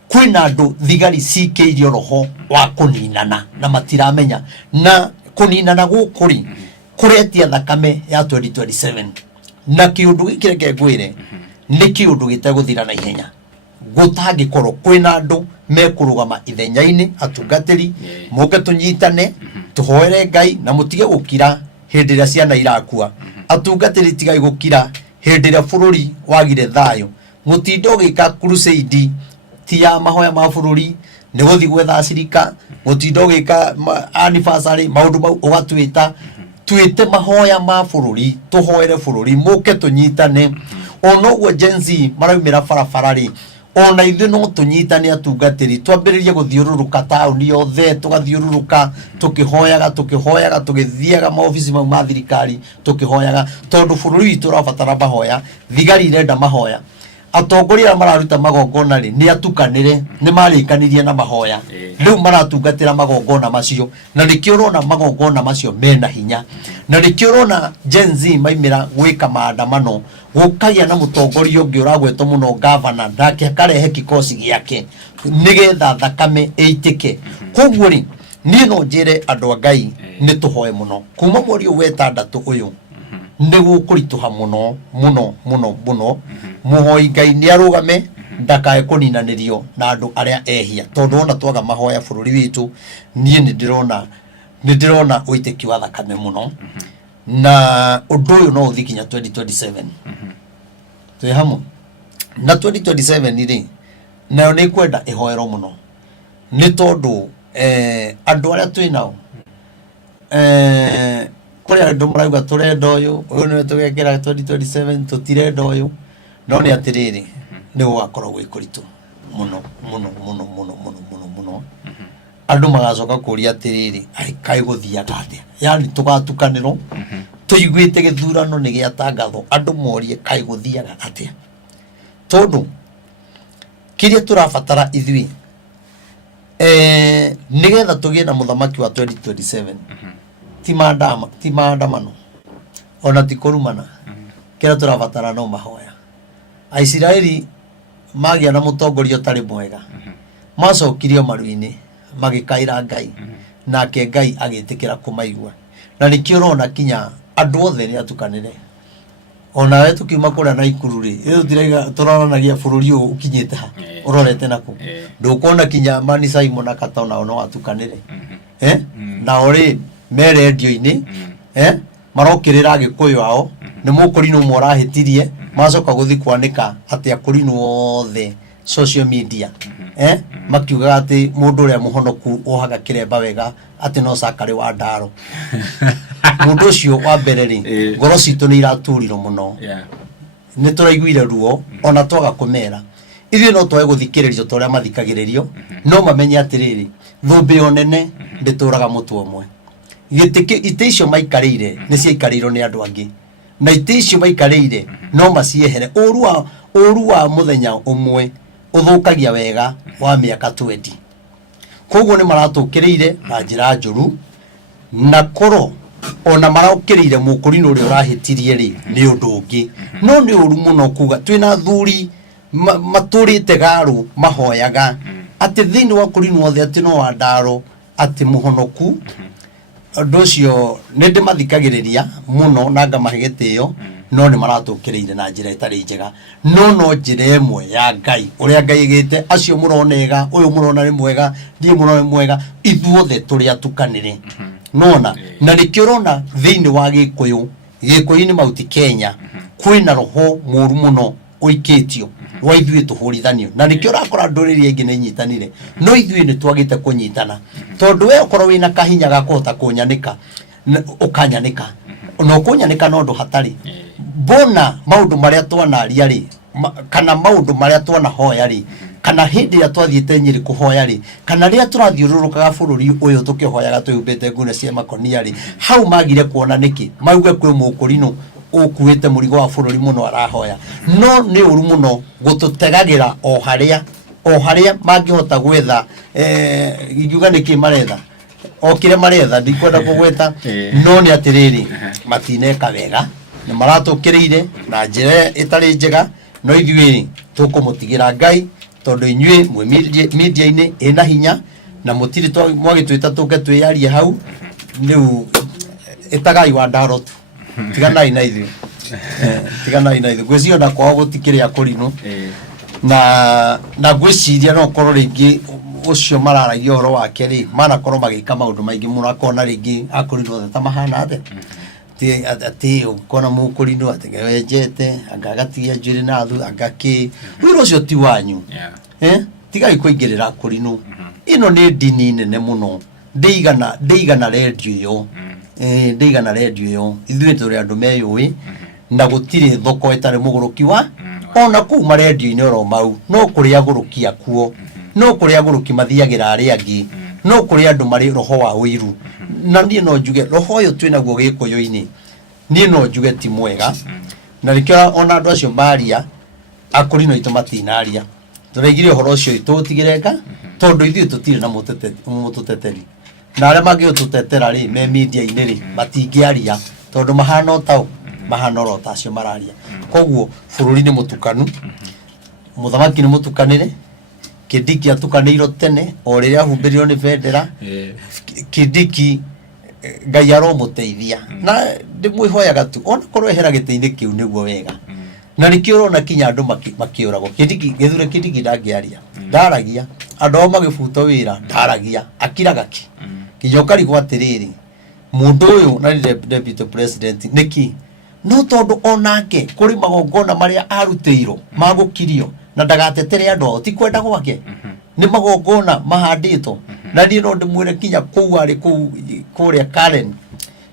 kwina andu thigari cikeirio roho wa kuninana na matiramenya na kuninana gukuri kuretia thakame ya 2027 na kiundu gikireke ngwire ni kiundu giteguthira na ihenya gutangikorwo kwina andu mekurugama ithenyaini atungatiri muke tunyitane tuhoere Ngai na mutige gukira hindi ria ciana irakua atungatiri tigai gukira hindi ria bururi wagire thayo mutindo gika crusade ti ya mahoya ma bururi ni guthi gwetha acirika mutindo gika anniversary maundu mau ugatwita twite mahoya ma bururi tuhoere bururi muke tunyitane ono gwa jenzi maraumira farafarari ona ithu no tunyitane atungatiri twambiririe guthiururuka tauni yothe tugathiururuka tukihoyaga tugithiaga maofisi ma mathirikari tukihoyaga tondu bururi witu rabatara mahoya thigari irenda mahoya atongoria mararuta magongona ri ni atukanire ni marikanirie na mahoya riu maratungatira magongona macio na nikiurona magongona macio mena hinya na nikiurona jenzi maimira gwika maandamano gukagia na mutongoria ungi uragweto muno governor ndake akarehe kikosi giake nigetha thakame eitike koguo ri ni no njire andu a Ngai ni tuhoe muno kuma mweri wetandatu uyu niguo kurituha muno muhoi Ngai ni arugame ndakae kuninanirio na andu aria ehia tondu ona twaga mahoya bururi witu nie ni ndirona uiteki wa thakame muno na undu uyu no uthikinya 2027 twi hamu na 2027 ri nayo ni kwenda ihoero muno ni tondu andu aria twi nao kuri andu marauga turenda uyu ni tugekera 2027 tutirenda uyu no ni atiriri ni gwakorwo gwi kuritu muno andu magacoka kuria atiriri ai kai guthia atia yani tugatukaniro tuiguite githurano ni giatangatho andu morie kai guthia atia tondu kiria turabatara ithui nigetha tugie na muthamaki wa 2027 ti maandamano ona ti kurumana kira turabatara no mahoya Aisiraeli magia na mutongoria tari mwega macokirio maruini magikaira Ngai nake Ngai agitikira kumaigua na nikio rona kinya andu othe ni atukanire ona we tukiuma kuria na ikururi direga turoranagia bururi ukinyite ha urorete nako ndukona kinya Mani Simon akatona ono atukanire na ori mere ndio-ini marokirira agikuyu ao ni mukurino morahitirie macoka guthi kwanika ati akurino othe social media makiuga ati mundu uria muhonoku ohaga kiremba wega ati no sakare wa ndaro mundu ucio wa mbere ri ngoro citu ni iraturiro muno ni turaiguire ruo ona twaga kumera ithuĩ no twae guthikiririo toria mathikagiririo no mamenye atiriri thumbi onene ndituraga mutu omwe ite icio maikarĩire nĩ ciaikarĩirwo nĩ andũ angĩ na ite icio maikarĩire no maciehere ũru wa mũthenya ũmwe ũthũkagia wega wa mĩaka 20 koguo nĩ maratũkĩrĩire na njĩra njũru na koro ona maraũkĩrĩire mũkũrinũ ũrĩa ũrahĩtirie rĩ nĩ ũndũ ũngĩ no nĩ ũru mũno kuga twĩna thuri matũrĩte garũ mahoyaga atĩ thĩinĩ wa kũrinũ othe atĩ no wa ndaro atĩ mũhonoku ũndũ ũcio nĩ ndĩmathikagĩrĩria mũno na ngamahe gĩtĩo no nĩ maratũkĩrĩire na njĩra ĩtarĩ njega no njĩra ĩmwe ya Ngai ũrĩa Ngai gĩte acio mũronega ũyũ mũrona nĩ mwega ndiĩ mũrona nĩ mwega ithuothe tũrĩ atukanĩre nona na nĩkĩo ũrona thĩinĩ wa gĩkũyũ-inĩ Mount Kenya kwĩna roho mũru mũno ũikĩtio wa ithuĩ tũhũrithanio na nĩkĩo ũrakora ndũrĩrĩ aingĩ nĩ inyitanire no ithuĩ nĩ twagĩte kũnyitana tondũ we ũkorwo wĩna kahinya ga kũhota kũnyanĩka ũkanyanĩka no kũnyanĩka no ũndũ hatarĩ mbona maũndũ marĩa twanaria rĩ kana maũndũ marĩa twanahoya rĩ kana hĩndĩ ĩrĩa twathiĩte Nyĩrĩ kũhoya rĩ kana rĩrĩa tũrathiũrũrũkaga bũrũri ũyũ tũkĩhoyaga twĩhumbĩte ngũnia cia makonia rĩ hau magire kuona nĩkĩ mauge kwĩ mũkũrinũ ukuite murigo wa bũrũri mũno arahoya no nĩ ũru mũno gũtũtegagĩra o harĩa mangĩhota gwetha ingiuga nĩkĩ maretha o kĩrĩa maretha ndikwenda kũgweta no nĩ atĩrĩrĩ matineka wega nĩ maratũkĩrĩire na njĩra ĩtarĩ njega no ithuĩ tũkũmũtigĩra Ngai tondũ inyuĩ mwĩ media-inĩ ĩna hinya na mũtirĩ mwagĩtwĩta tũke twĩyarie hau rĩu ĩtagai wa ndaro tu tiganai na ithuĩ ngwĩciria kwao gũtikĩrĩ akũrinũ na ngwĩciria no korwo rĩngĩ ũcio mararagia ũhoro wake rĩ manakorwo magĩka maũndũ maingĩ mũno akona rĩngĩ akũrinũ othe ta mahana atĩ atĩ ũkona mũkũrinũ atĩ wenjete anga agatigia njuĩrĩ na thu anga kĩ wĩra ũcio ti wanyu tigai kũingĩrĩra akũrinũ ĩno nĩ ndini nene mũno ndĩigana redio ĩyo ithuĩ tũrĩ andũ meyũĩ na gũtirĩ thoko ĩtarĩ mũgũrũki wa ona kuma redio-inĩ oro mau no kũrĩ agũrũki akuo no kũrĩ agũrũki mathiagĩra arĩa angĩ no kũrĩ andũ marĩ roho wa ũiru na niĩ no njuge roho ũyũ twĩnaguo gĩkũyũ-inĩ niĩ no njuge ti mwega na nĩkĩo ona andũ acio maria akũrinũ aitũ matinaria tũraigire ũhoro ũcio tũũtigĩre Ngai tondũ ithuĩ tũtirĩ na mũtũteteri na arĩa mangĩũtũtetera rĩ me media-inĩ rĩ matingĩaria tondũ mahana oro ta acio mararia koguo bũrũri nĩ mũtukanu mũthamaki nĩ mũtukanĩre Kindiki atukanĩirwo tene o rĩrĩa ahumbĩrirwo nĩ bendera Kindiki Ngai aromũteithia na ndĩmwĩhoyaga tu ona korwo ehera gĩtĩ-inĩ kĩu nĩguo wega na nĩkĩo ũrona kinya andũ makĩũragwo Gĩthure Kindiki ndangĩaria ndaragia andũ ao magĩbuta wĩra ndaragia akiraga ki kijoka rĩgwa atĩrĩrĩ mũndũ ũyũ na deputy president nĩki no tondũ onake kũrĩ magongona marĩa arutĩirwo magũkirio na ndagatetere andũ ao ti kwenda gwake nĩ magongona mahandĩtwo na niĩ no ndĩmwĩre kinya kũu arĩ kũrĩa Karen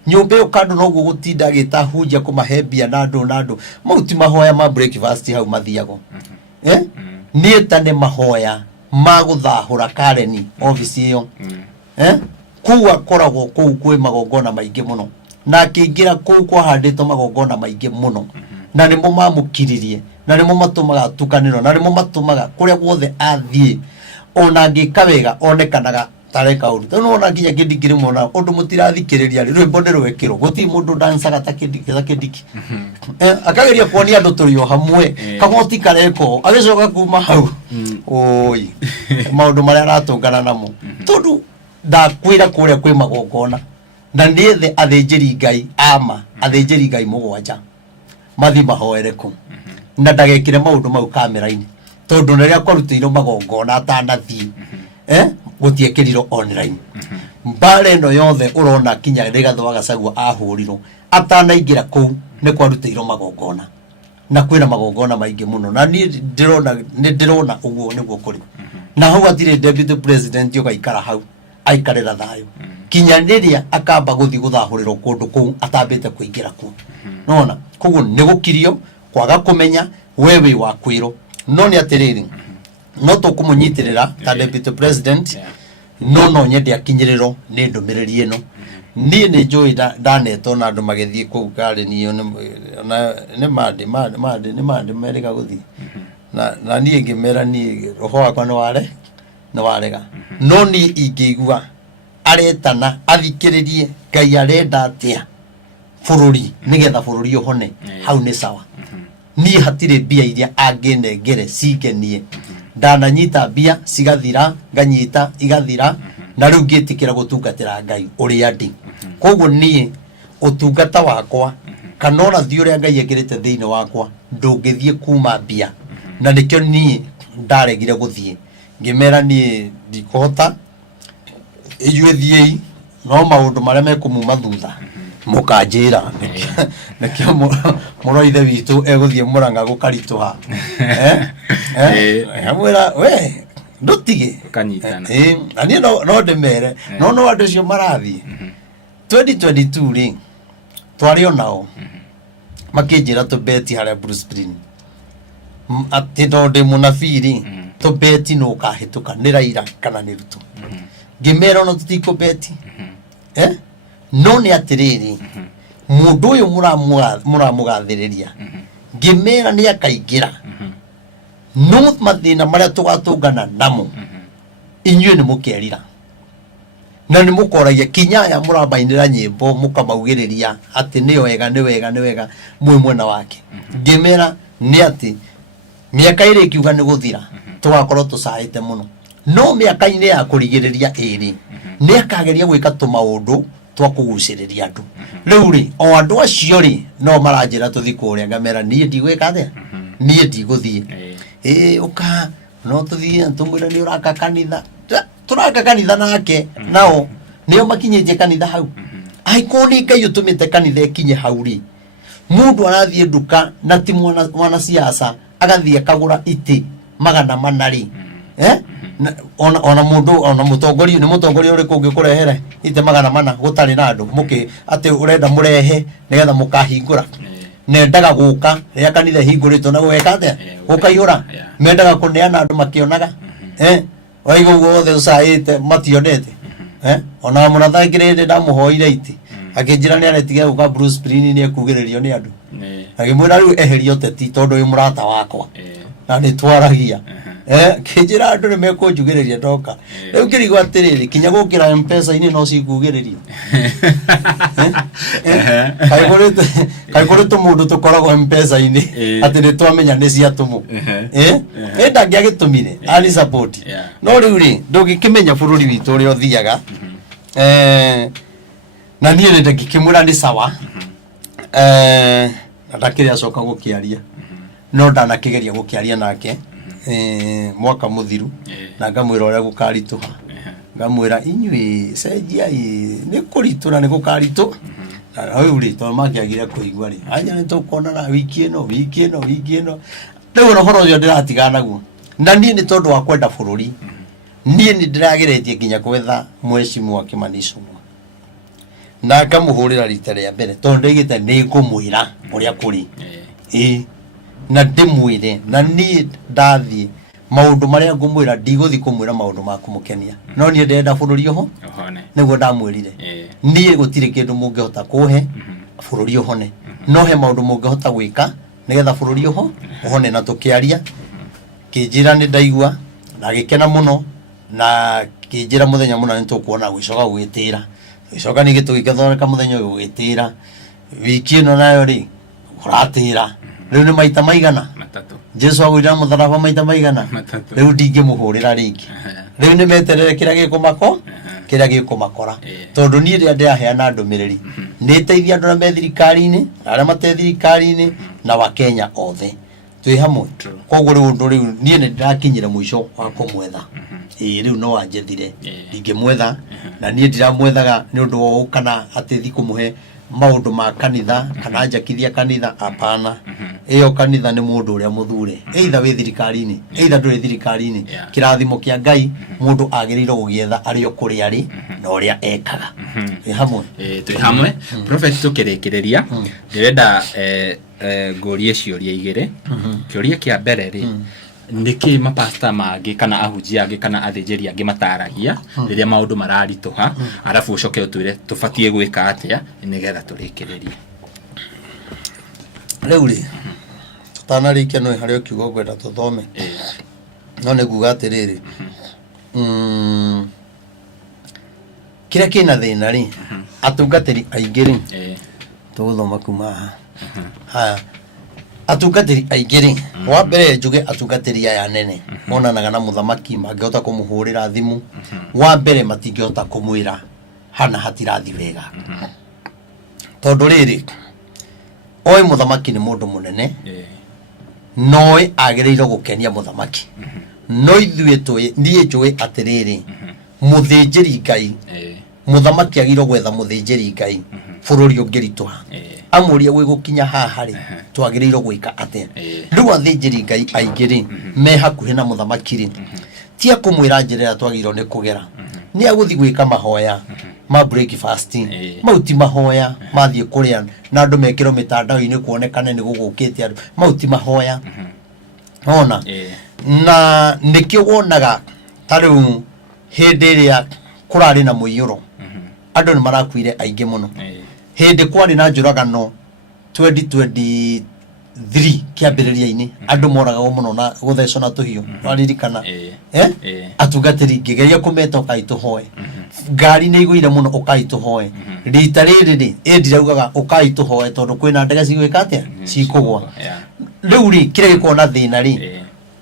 nyumba yo kandu no gugutinda gitahunja kumahebia nando mauti mahoya ma breakfast hau mathiago nietane mahoya maguthahura Karen office iyo kuwa koragwo kuu kwe magongona maingi muno na kingira kuu kwa handito magongona maingi muno na nimo mamukiririe na nimo matumaga tukaniro na nimo matumaga kuria guothe athie ona ngika wega onekanaga tareka uru no ona nginya kidikire mona undu mutirathikiriria rwimbo ni rwekiro guti mundu dansaga takidiki akageria kuonia andu turio hamwe kagoti kareko agicoka kuma hau oi maundu maria aratungana namo tondu ndakwira kuria kwi magongona na niethe athinjiri ngai athinjiri ngai mugwanja mathi mahoereku na ndagekire maundu mau kamera-ini tondu riria kwarutiro magongona atanathii gutiekiriro online mbare no yothe urona kinya Rigathĩ wa Gachagua ahuriro atanaingira kuu ni kwarutiro magongona na kwina magongona maingi muno na ni ndirona uguo niguo kuri na hau atire deputy president yoga ikara hau aikarira thayo kinya riria akamba guthi guthahuriro kundu kuu atambite kuingira kuu nona kugu nigukirio kwaga kumenya wewe wa kwiro no ni atiriri no tukumunyitirira ta deputy president no nyende akinyiriro ni ndumiriri ino ni njoi ndaneto na andu magethie ku Karen iyo na ni mande merega guthi na ni ngimera ni roho wakwa no warega no ni ingigua aretana athikiririe ngai arenda atia bururi nigetha bururi uhone hau ni sawa ni hatire bia iria anginengere cingenie ndananyita bia cigathira nganyita igathira na riu ngitikira gutungatira ngai uria ndi koguo ni utungata wakwa kana ona thi uria ngai ekirite thiini wakwa ndungithie kuma bia na nikio ni ndaregire guthie ngimera ni ndikuhota ijue thiei no maundu maria mekumuma thutha mukanjira nikio muroithe witu eguthie Murang'a gukarituha amwira we ndutige kanyitana ani no ndemere no andu cio marathi 2022 ri twari onao makinjira to beti hare Bruce Spring ati ndo ndi munafiri to beti no kahituka ni Raila kana ni Ruto ngimera no tutiko beti no ni atiriri mundu uyu muramugathiriria ngimera ni akaingira no mathina maria tugatungana namo inyue ni mukerira na ni mukoragia kinyaya murabainira nyimbo mukamaugiriria ati ni wega mwe mwena wake ngimera ni ati miaka iri kiuga ni guthira tugakorwo tucaite muno no miaka-ini ya kurigiriria iri ni akageria gwika tumaundu twa kuguciriria andu riu ri o andu acio ri no maranjira tuthi kuria ngamera nie ndigwika atia nie ndiguthie uka no tuthie tumwira ni uraka kanitha turaka kanitha nake nao nio makinyije kanitha hau ai koni ngai utumite kanitha kinye hau ri mundu arathie nduka na ti mwana siasa agathie kagura iti magana manari ona mundu ona mutongoria ni mutongoria uri kungi kurehere ite magana mana gutari na andu muki ati urenda murehe nigetha mukahingura nendaga guka ria kanitha hingurito na gweka atia gukaiyura mendaga kuneana andu makionaga waigo guothe ucaite mationete ona munathangirire ndamuhoire iti akinjira ni aretiga guka Bruce Spring ni ekugiririo ni andu agimwira riu eherio teti tondu uyu murata wakwa na ni twaragia kinjira andu ni mekunjugiriria ndoka riu ngirigwa atiriri kinya gukira M-Pesa ini no cikugiririo kai kurite mundu tukoragwo M-Pesa ini ati ni twamenya ni cia tumu enda ngiagitumire ali support no riu ri ndungikimenya bururi witu uri othiaga na niĩ nĩ ngĩkĩmwĩra nĩ sawa ndakĩrĩ acoka gũkĩaria no ndanakĩgeria gũkĩaria nake mwaka mũthiru na ngamwĩra ũrĩa gũkaritũha ngamwĩra inyuĩ cenjiai nĩ kũritũ na nĩ gũkaritũ na rĩu rĩ tondũ makĩagire kũigua rĩ anja nĩ tũkuonana wiki ĩno rĩu ona ũhoro ũcio ndĩratigana naguo na niĩ nĩ tondũ wa kwenda bũrũri niĩ nĩ ndĩrageretie nginya gwetha mheshimiwa Kimani Ichung'wa na ngamuhurira rita rĩa mbere tondu igite ni ngumwira uria kuri na ndimwire na ni ndathie maundu maria ngumwira ndiguthi kumwira maundu ma kumukenia no ni ndenda bururi oho niguo ndamwirire ni gutire kindu mungehota kuhe bururi ohone no he maundu mungehota gwika nigetha bururi oho ohone na tukiaria kinjira ni ndaigua na gikena muno na kinjira muthenya muno ni tukuona gwicoka gwitira gwicoka ni gitu gikathoreka muthenya uyu gwitira wiki ino nayo ri kuratira riu ni maita maigana matatu Jesu agwira mutharaba maita maigana matatu riu ndingimuhurira ringi riu ni meterere kira gikumako kira gikumakora tondu ni ria ndiaheana ndumiriri ni teithia andu na methirikari-ini na aria matethirikari-ini na wakenya othe twi hamwe koguo riu undu riu ni ndirakinyire mwisho wa kumwetha riu no anjethire ndingimwetha na ni ndiramwethaga ni undu wo kana atethi kumuhe maundu ma kanitha kana njakithia kanitha apana iyo kanitha ni mundu uria muthure either wi thirikari-ini either nduri thirikari-ini kirathimo kia Ngai mundu agiriirwo gugietha ari o kuri ari na uria ekaga twi hamwe prophet tukirikireria ndirenda ngorie ciuria igiri kiuria kia mbere ri niki mapasta mangi kana ahunjia angi kana athinjiri angi mataragia riria maundu mararituha arafu ucoke utwire tubatie gwika atia nigetha turikiririe riu ri tutanarikia no hari ukiugo gwenda tuthome no ni guga atiriri kira kina thina ri atungatiri aingi ri tuguthoma kuma ha atungatiri aigiri wa mbere njuge atungatiri aya nene monanaga na muthamaki mangehota kumuhurira thimu wa mbere matingehota kumwira hana hatirathi wega tondu riri oi muthamaki ni mundu munene noi agiriirwo gukenia muthamaki no ithuĩ tũĩ niĩ njũĩ atiriri muthinjiri Ngai muthamaki agirwo gwetha muthinjiri Ngai bururi ungirituha amuria gwi gukinya haha ri twagiriirwo gwika atia riu athinjiri Ngai aingiri me hakuhi na muthamaki ri tia kumwira njira twagirwo ni kugera ni aguthi gwika mahoya ma breakfast mauti mahoya mathie kuria na andu mekiro mitandao-ini kuonekana ni gugukite andu mauti mahoya ona na nikio wonaga tariu hindi iria kurari na muiyuro andu ni marakuire aingi muno hindi kwari na njuragano 2023 kiambiriria-ini andu moraga muno na guthecwo na tuhiu waririkana atungatiri ngigeria kumeta ukaituhoe ngari ni iguire muno ukaituhoe rita riri ri ndiraugaga ukaituhoe tondu kwina ndege cigwika atia cikugwa riu ri kire gikona thina ri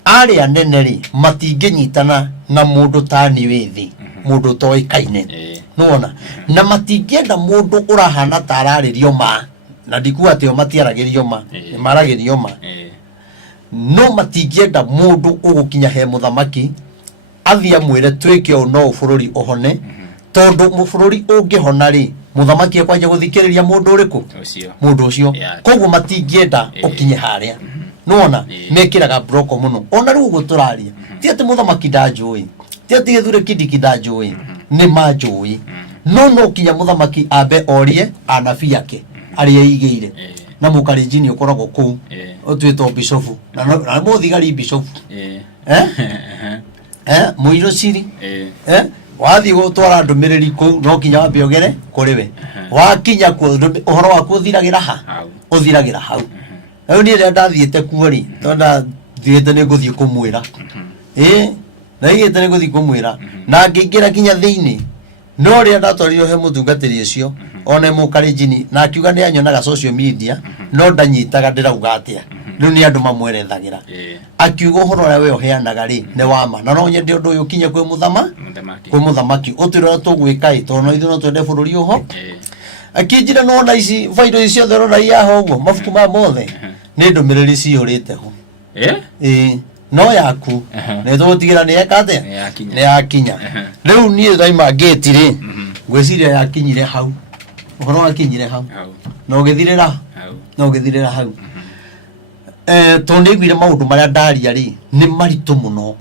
ari anene ri matinginyitana na mundu tani withi mundu toikaine nuona na matingienda mundu urahana tararirio ma na ndikuwa atio matiaragirio ma maragirio ma no matingienda mundu ugukinya he muthamaki athia mwire twike o no bururi ohone tondu bururi ungihona ri muthamaki ekwanje guthikiriria mundu uriku mundu ucio koguo matingienda ukinye haria nuona mekiraga broko muno ona riu guturaria ti ati muthamaki ndanjui ti ati githure kidiki ndanjui ni manjui no kinya muthamaki ambe orie anabii yake aria igire na mukarijini ukoragwo ku utwitwo bishofu na muthigari bishofu muiro ciri wathi gutwara ndumiriri ku no kinya wambe ogere kuriwe wakinya ku uhoro waku uthiragira ha uthiragira hau riu ni ria ndathiete kuori tonda thiete ni nguthie kumwira na igite ni nguthie kumwira na ngingira kinya thiini no ria ndatwarirwo he mutungatiri ucio ona mukarijini na akiuga ni anyonaga social media no ndanyitaga ndirauga atia riu ni andu mamwerethagira akiuga uhoro uria we uheanaga ri ni wama na no nyende undu uyu kinye kwi muthamaki utwira tugwika tondu ithu no twende bururi uho akinjira no na ici vairo icio thero na yaho uguo mafuku ma mothe ni ndumiriri ciurite ho no yaku ne tugutigera ni ekate ni yakinya riu ni daima gate ri ngwiciria yakinyire hau uhoro akinyire hau no githirira hau tondu igwire maundu maria ndaria ri ni maritu muno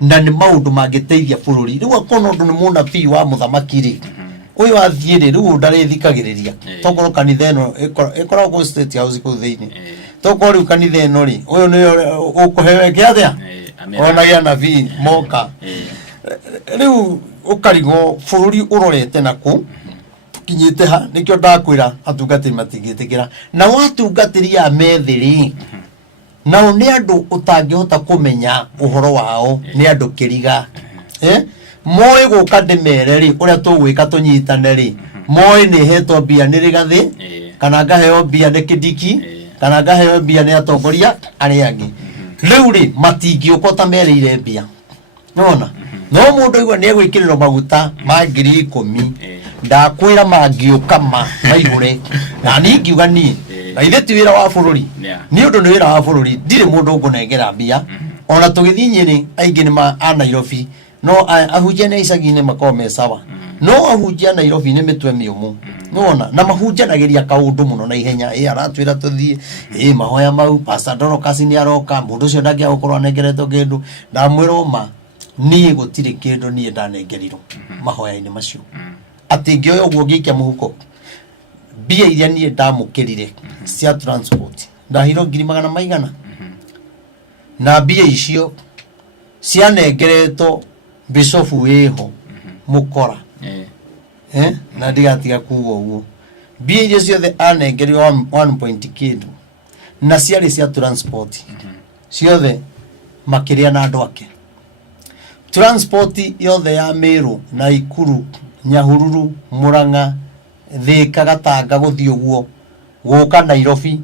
na ni maundu mangiteithia bururi riu akona undu ni munabii wa muthamaki ri uyu athiire riu ndari thikagiriria tokoro kanitha eno ikora ku State House ku thiini tokoro riu kanitha eno ri uyu ni ukuhewe kiathia ona ya nabii moka riu ukarigo bururi urorete naku tukinyite ha nikyo ndakwira atungatiri matingitikira na watungatiriya methiri nao ni andu utangihota kumenya uhoro wao ni andu kiriga moe guka ndimere ri uria tugwika tunyitane ri moe ni hetwo bia ni rigathi kana ngaheo bia ni kidiki kana ngaheo bia ni atongoria ari angi riu ri matingiukota merire bia nona no mundu igwa ni egwikiriro maguta ma 10,000 ndakwira mangiuka maigure na ningiuga ni na ithe ti wira wa bururi ni undu ni wira wa bururi ndire mundu ngunengera bia ona tugithinyiri aingi ni ma a Nairobi no ahunjia ni icagi-ini makome sawa no ahunjia Nairobi ni mitwe miumu nona na mahunjanagiria kaundu muno na ihenya aratwira tuthie mahoya mau Pastor Dorcas ni aroka mundu cio ndangia gukorwo anengeretwo kindu ndamwira ma ni gutire kindu ni ndanengerirwo mahoya-ini macio ati ngioyo guo ngikia muhuko bia iria ni ndamukirire cia transport ndahiro 100,000 na bia icio cianengeretwo Bishop weho mukora na ndigatiga kuuga uguo bia iria ciothe anengerirwo 1.kid na ciarĩ cia transport ciothe makiria na andu ake transport yothe ya Meru na Ikuru Nyahururu Murang'a Thika Gatanga guthii uguo guka Nairobi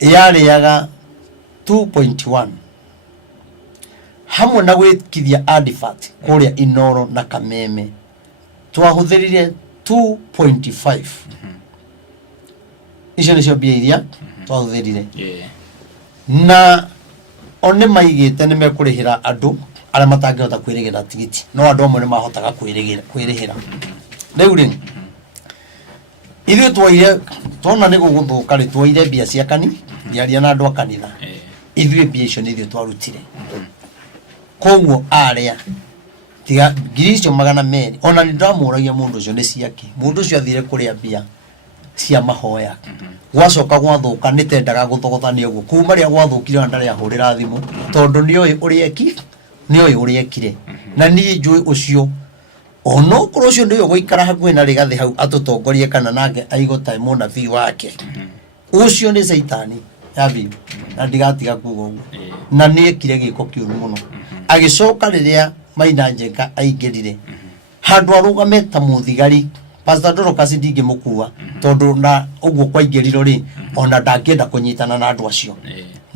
yarĩaga 2.1 hamwe na gwikithia advert kuria Inoro na Kameme twahuthirire 2.5 icio nicio mbia iria twahuthirire na one maigite ni mekurihira andu aria matangihota kwirigira tigiti no andu amwe ni mahotaga kwirihira riu ri ithuĩ twaire tona nĩ gũgũthũka rĩ twaire mbia cia kani ndiaria na andũ a kanitha ithuĩ mbia icio nĩ ithuĩ twarutire koguo aria tiga 200,000 ona nĩ ndamũragia mũndũ ũcio nĩ ciake mũndũ ũcio athire kũrĩa mbia cia mahoya gwacoka gwathũka nĩ tendaga gũthogothania ũguo kuma rĩa gwathũkire na ndarĩ ahũrĩra thimũ tondũ nĩoĩ ũrĩa ekire na niĩ njũĩ ũcio ono korwo cio ndio gũikara hakuhĩ na Rigathi hau atutongorie kana nake aigota mũnabii wake ucio nĩ Saitani yabi na ndigatiga kuuga ũguo na nĩ ekire gĩko kĩũru mũno agicoka rĩrĩa Maina Njenga aingĩrire handũ arũgame ta mũthigari Pastor Dorcas ndingĩmũkua tondũ na ũguo kwaingĩrirwo rĩ ona ndangĩenda kũnyitana na andũ acio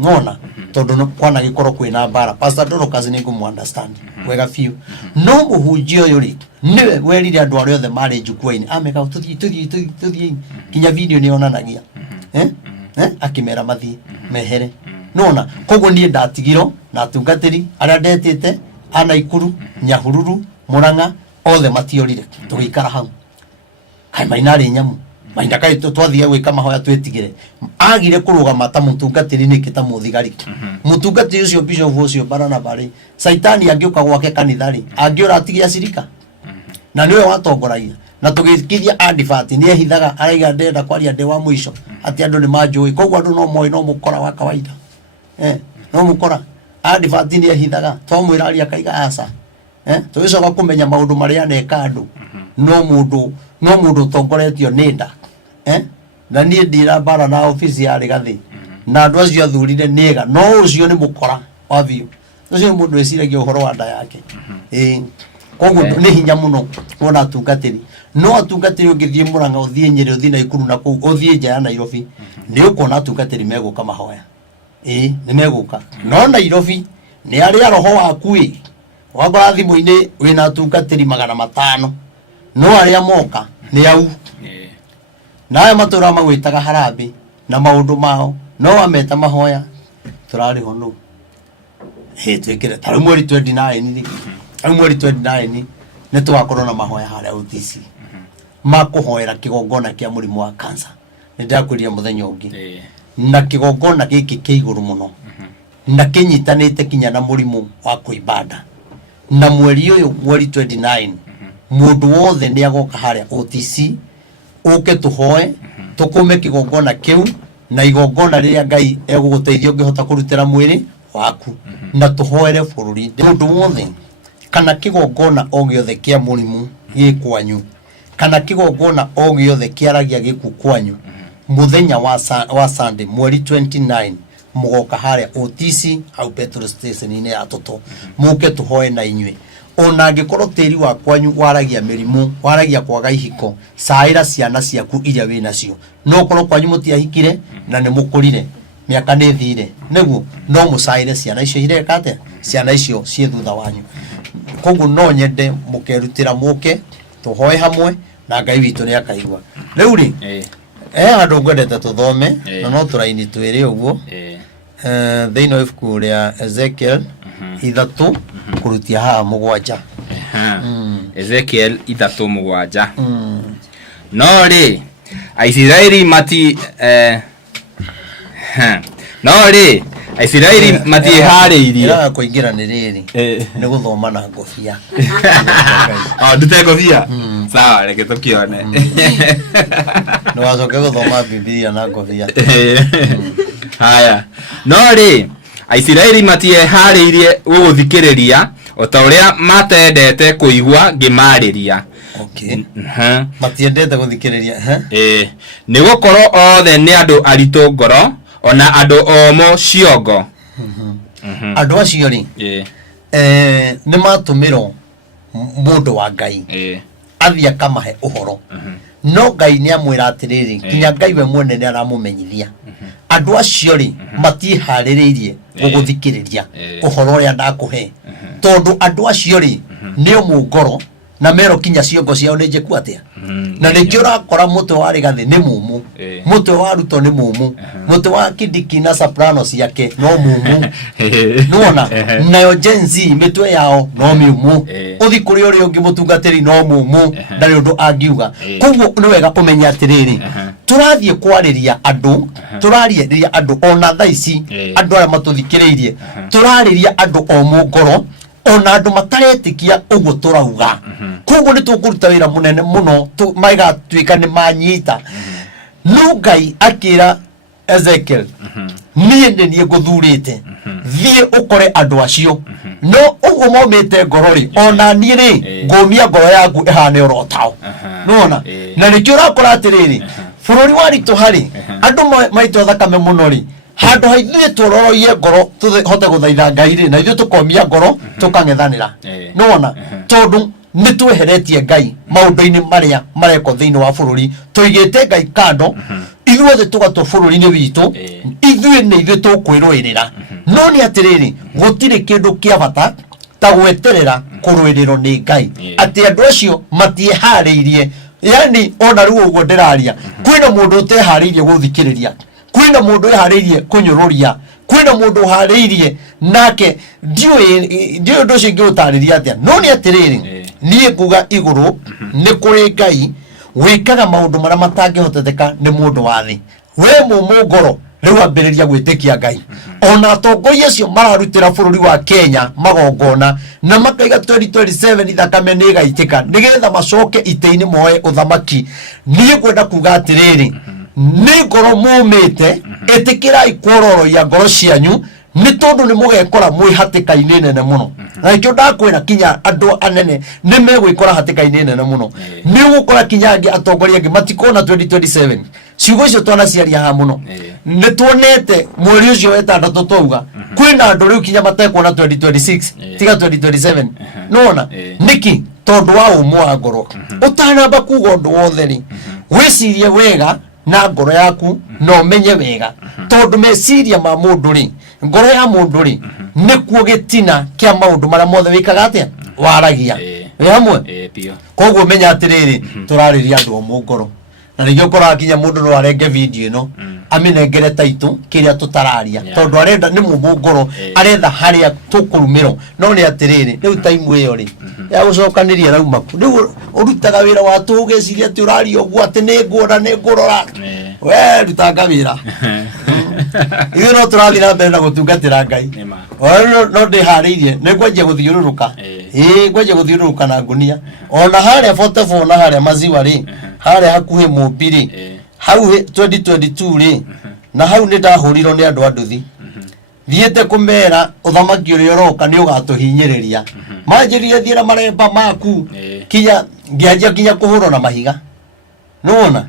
ngona tondu kwana gikoro kwina bara Pastor Dorcas ni ngumu understand wega fiu no muhunjio yuri niwe werire andu aria othe mari njukua-ini ameka tuthie kinya video ni onanagia akimera mathie mehere nona koguo ni ndatigiro na atungatiri aria ndetete ana Ikuru Nyahururu Murang'a othe matiorire tugikara hau kai Maina ri nyamu Maina kai twathie gwika mahoya twetigire agire kurugama ta mutungatiri niki ta muthigari mutungatiri ucio Bishop ucio barana bari Saitani angiuka gwake kanithari angiora atigia cirika na niwe watongoragia na tugikithia advert ni ehithaga araiga ndenda kwaria ndi wa mwisho ati andu ni manjui koguo andu no moi no mukora wa kawaida no mukora advert ni ehithaga to mwira aria kaiga asa tugicoka kumenya maundu maria neka andu no mundu tongoretio nenda na nie ndira bara na ofisi ya Rigathi na andu acio athurire nega no ucio ni mukora wa biu ucio mundu eciragia uhoro wa nda yake koguo ni hinya muno wona atungatiri no atungatiri ungithie Murang'a uthie Nyeri uthie na Ikuru na kuu uthie nja ya Nairobi ni ukona atungatiri meguka mahoya ni meguka no Nairobi ni aria roho waku wagora thimu-ini wina atungatiri 500 no aria moka ni au na aya matura magwitaga harambe na maundu mao no ameta mahoya turari honu twikire taru mweri 29 mweri 29 ni tugakorwo na mahoya haria UTC makuhoera kigongona kia murimu wa cancer ni ndakuriria muthenya ungi na kigongona giki kiiguru muno na kinyitanite kinya na murimu wa kuibada na mweri uyu mweri 29 mundu wothe ni agoka haria OTC uke tuhoe tukume kigongona kiu na igongona riria Ngai eguguteithia ungihota kurutira mwiri waku na tuhoere bururi mundu wothe kana kigongona o giothe kia murimu gikwanyu kana kigongona o giothe kiaragia giku kwanyu muthenya wa Sunday mweri 29 mugoka haria OTC au petrol station ine ya toto muke tuhoe na inywe ona angikorwo tiri wa kwanyu waragia mirimu waragia kwaga ihiko saira ciana ciaku iria wi nacio no korwo kwanyu mutiahikire na ne mukurire miaka ni thire niguo no musaire ciana icio irekate ciana icio cie thutha wanyu koguo no nyende mukerutira muke tuhoe hamwe na Ngai witu ni akaigwa riu ri andu ngwendete tuthome na no turaini twire uguo thĩinĩ wa ibuku rĩa Ezekiel 3 kurutia haha 7 Ezekiel 3:7 no rĩ Aisiraeli mati no rĩ Aisiraeli matiharĩirie ira kuingira nĩ rĩrĩ nĩ guthoma na ngobia ndute ngobia sawa reke tukione no wacoke guthoma Biblia na ngobia haya no rĩ Aisiraeli matiharĩirie gũgũthikĩrĩria o ta ũrĩa matendete kũigua ngĩmarĩria matiendete gũthikĩrĩria nĩ gũkorwo othe nĩ andũ aritũ ngoro ona andũ omo ciongo andũ acio rĩ nĩ matũmĩrwo mũndũ wa Ngai athiĩ akamahe ũhoro no Ngai nĩ amwĩra atĩrĩrĩ kinya Ngai we mwene nĩ aramũmenyithia andũ acio rĩ matiharĩrĩirie gũgũthikĩrĩria ũhoro ũrĩa ndakũhe tondũ andũ acio rĩ nĩ mũngoro na mero kinya ciongo ciao nĩ njĩku atia na nĩkĩo ũrakora mũtwe wa Rigathĩ nĩ mũmũ mũtwe wa Ruto nĩ mũmũ mũtwe wa Kindiki na soprano ciake no mũmũ nuona nayo Gen Z mĩtwe yao no mĩmũ ũthi kũrĩ ũrĩa ũngĩ mũtungatĩri no mũmũ ndarĩ ũndũ angiuga koguo nĩ wega kũmenya atĩrĩrĩ turathiĩ kwarĩria andũ turarĩria andũ ona thaa ici andũ arĩa matũthikĩrĩirie turarĩria andũ o mũngoro ona andũ mataretikia uguo turauga koguo nĩ tũkũruta wĩra mũnene mũno magatuĩka nĩ manyita no Ngai akĩra Ezekiel niĩ nĩ niĩ ngũthurĩte thiĩ ũkore andũ acio no ũguo maumĩte ngoro rĩ ona niĩ rĩ ngũmia ngoro yaku ĩhane oro tao nona na nĩkĩo ũrakora atĩrĩrĩ bũrũri wa ritũ harĩ andũ maitwo thakame mũno rĩ handũ haithuĩ tũroroie ngoro tũhote gũthaitha Ngai rĩ na ithuĩ tũkomia ngoro tũkang'ethanĩra nona tondũ nĩ tweheretie Ngai maũndũ-inĩ marĩa mareko thĩinĩ wa bũrũri tũigĩte Ngai kando ithuothe tũgatwo bũrũri-inĩ witũ ithuĩ nĩ ithuĩ tũkwĩrũĩrĩra no nĩ atĩrĩrĩ gũtirĩ kĩndũ kĩa bata ta gweterera kũrũĩrĩrwo nĩ Ngai atĩ andũ acio matiĩharĩirie yani ona rĩu ũguo ndĩraria kwĩna mũndũ ũteharĩirie gũthikĩrĩria kwĩna mũndũ eharĩirie kũnyũrũria kwĩna mũndũ harĩirie nake ndiũĩ ũndũ ũcio ingĩũtarĩria atĩa no nĩ atĩrĩrĩ niĩ nguga igũrũ nĩ kũrĩ Ngai wĩkaga maũndũ marĩa matangĩhoteteka nĩ mũndũ wa thĩ we mũmũ ngoro rĩu ambĩrĩria gwĩtĩkia Ngai ona atongoria acio mararutĩra bũrũri wa Kenya magongona na makaiga 2027 thakame nĩ ĩgaitĩka nĩgetha macoke itĩ-inĩ moe ũthamaki niĩ ngwenda kuga atĩrĩrĩ nĩ ngoro mũmĩte ĩtĩkĩrai kuororoia ngoro cianyu nĩ tondũ nĩ mũgekora mwĩ hatĩka-inĩ nene mũno na nĩkĩo ndakwĩra kinya andũ anene nĩ megwĩkora hatĩka-inĩ nene mũno nĩ ũgũkora kinya angĩ atongoria angĩ matikona 2027 ciugo icio twanaciaria haha mũno nĩ tuonete mweri ũcio wetandatũ twauga kwĩna andũ rĩu kinya matekuona 2026 tiga 2027 nona nĩki tondũ wa ũmũ wa ngoro ũtanamba kuga ũndũ wothe rĩ wĩcirie wega na ngoro yaku no menye wega tondu meciria ma mundu ri ngoro ya mundu ri nikuo gitina kia maundu maria mothe wikaga atia waragia we hamwe koguo menya atiriri turariria andu o mungoro na nĩgĩo ũkoraga kinya mũndũ no arenge video ĩno aminengere taitu kĩrĩa tutararia tondu arenda nĩ mũmũ ngoro aretha harĩa tũkũrumĩrwo no nĩ atĩrĩrĩ rĩu time ĩyo rĩ ya gũcokanĩria rauma ku rĩu ũrutaga wĩra wa tũgĩciria atĩ ũraria ũguo atĩ nĩ ngũrora we rutanga wĩra ithuĩ no tũrathiĩ na mbere na gũtungatĩra Ngai no ndĩharĩirie nĩ ngwanjia gũthiũrũrũka gweje guthiuruka na ngunia ona haria 44 na haria maziwa ri haria hakuhe Mumbi ri hau 2022 ri na hau ni ndahurirwo ni andu anduthi thiete kumera uthamaki uri uroka ni ugatuhinyiriria manjirire thiera maremba maku kinya ngianjia kinya kuhurwo na mahiga nuona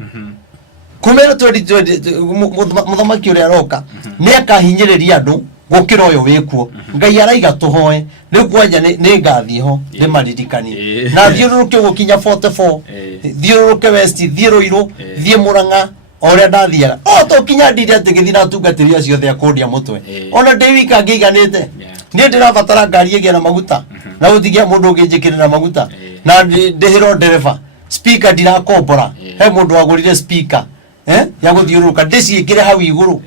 kumera 2020 muthamaki uri aroka ni akahinyiriria andu gukira uyu wikuo ngai araiga tuhoe riu kwanja ni ngathi ho ni maririkani na thiururuke gukinya 44 thiururuke west thiuruiro thie Murang'a ore ndathiaga to kinya ndire ati githina tungatiria ciothe akundia mutwe ona ndewika ngiganite ni ndirabatara ngari igia na maguta na utigia mundu unginjikira na maguta na ndihiro ndereba speaker ndirakombora he mundu agurire speaker ya guthiururuka ndiciikire hau iguru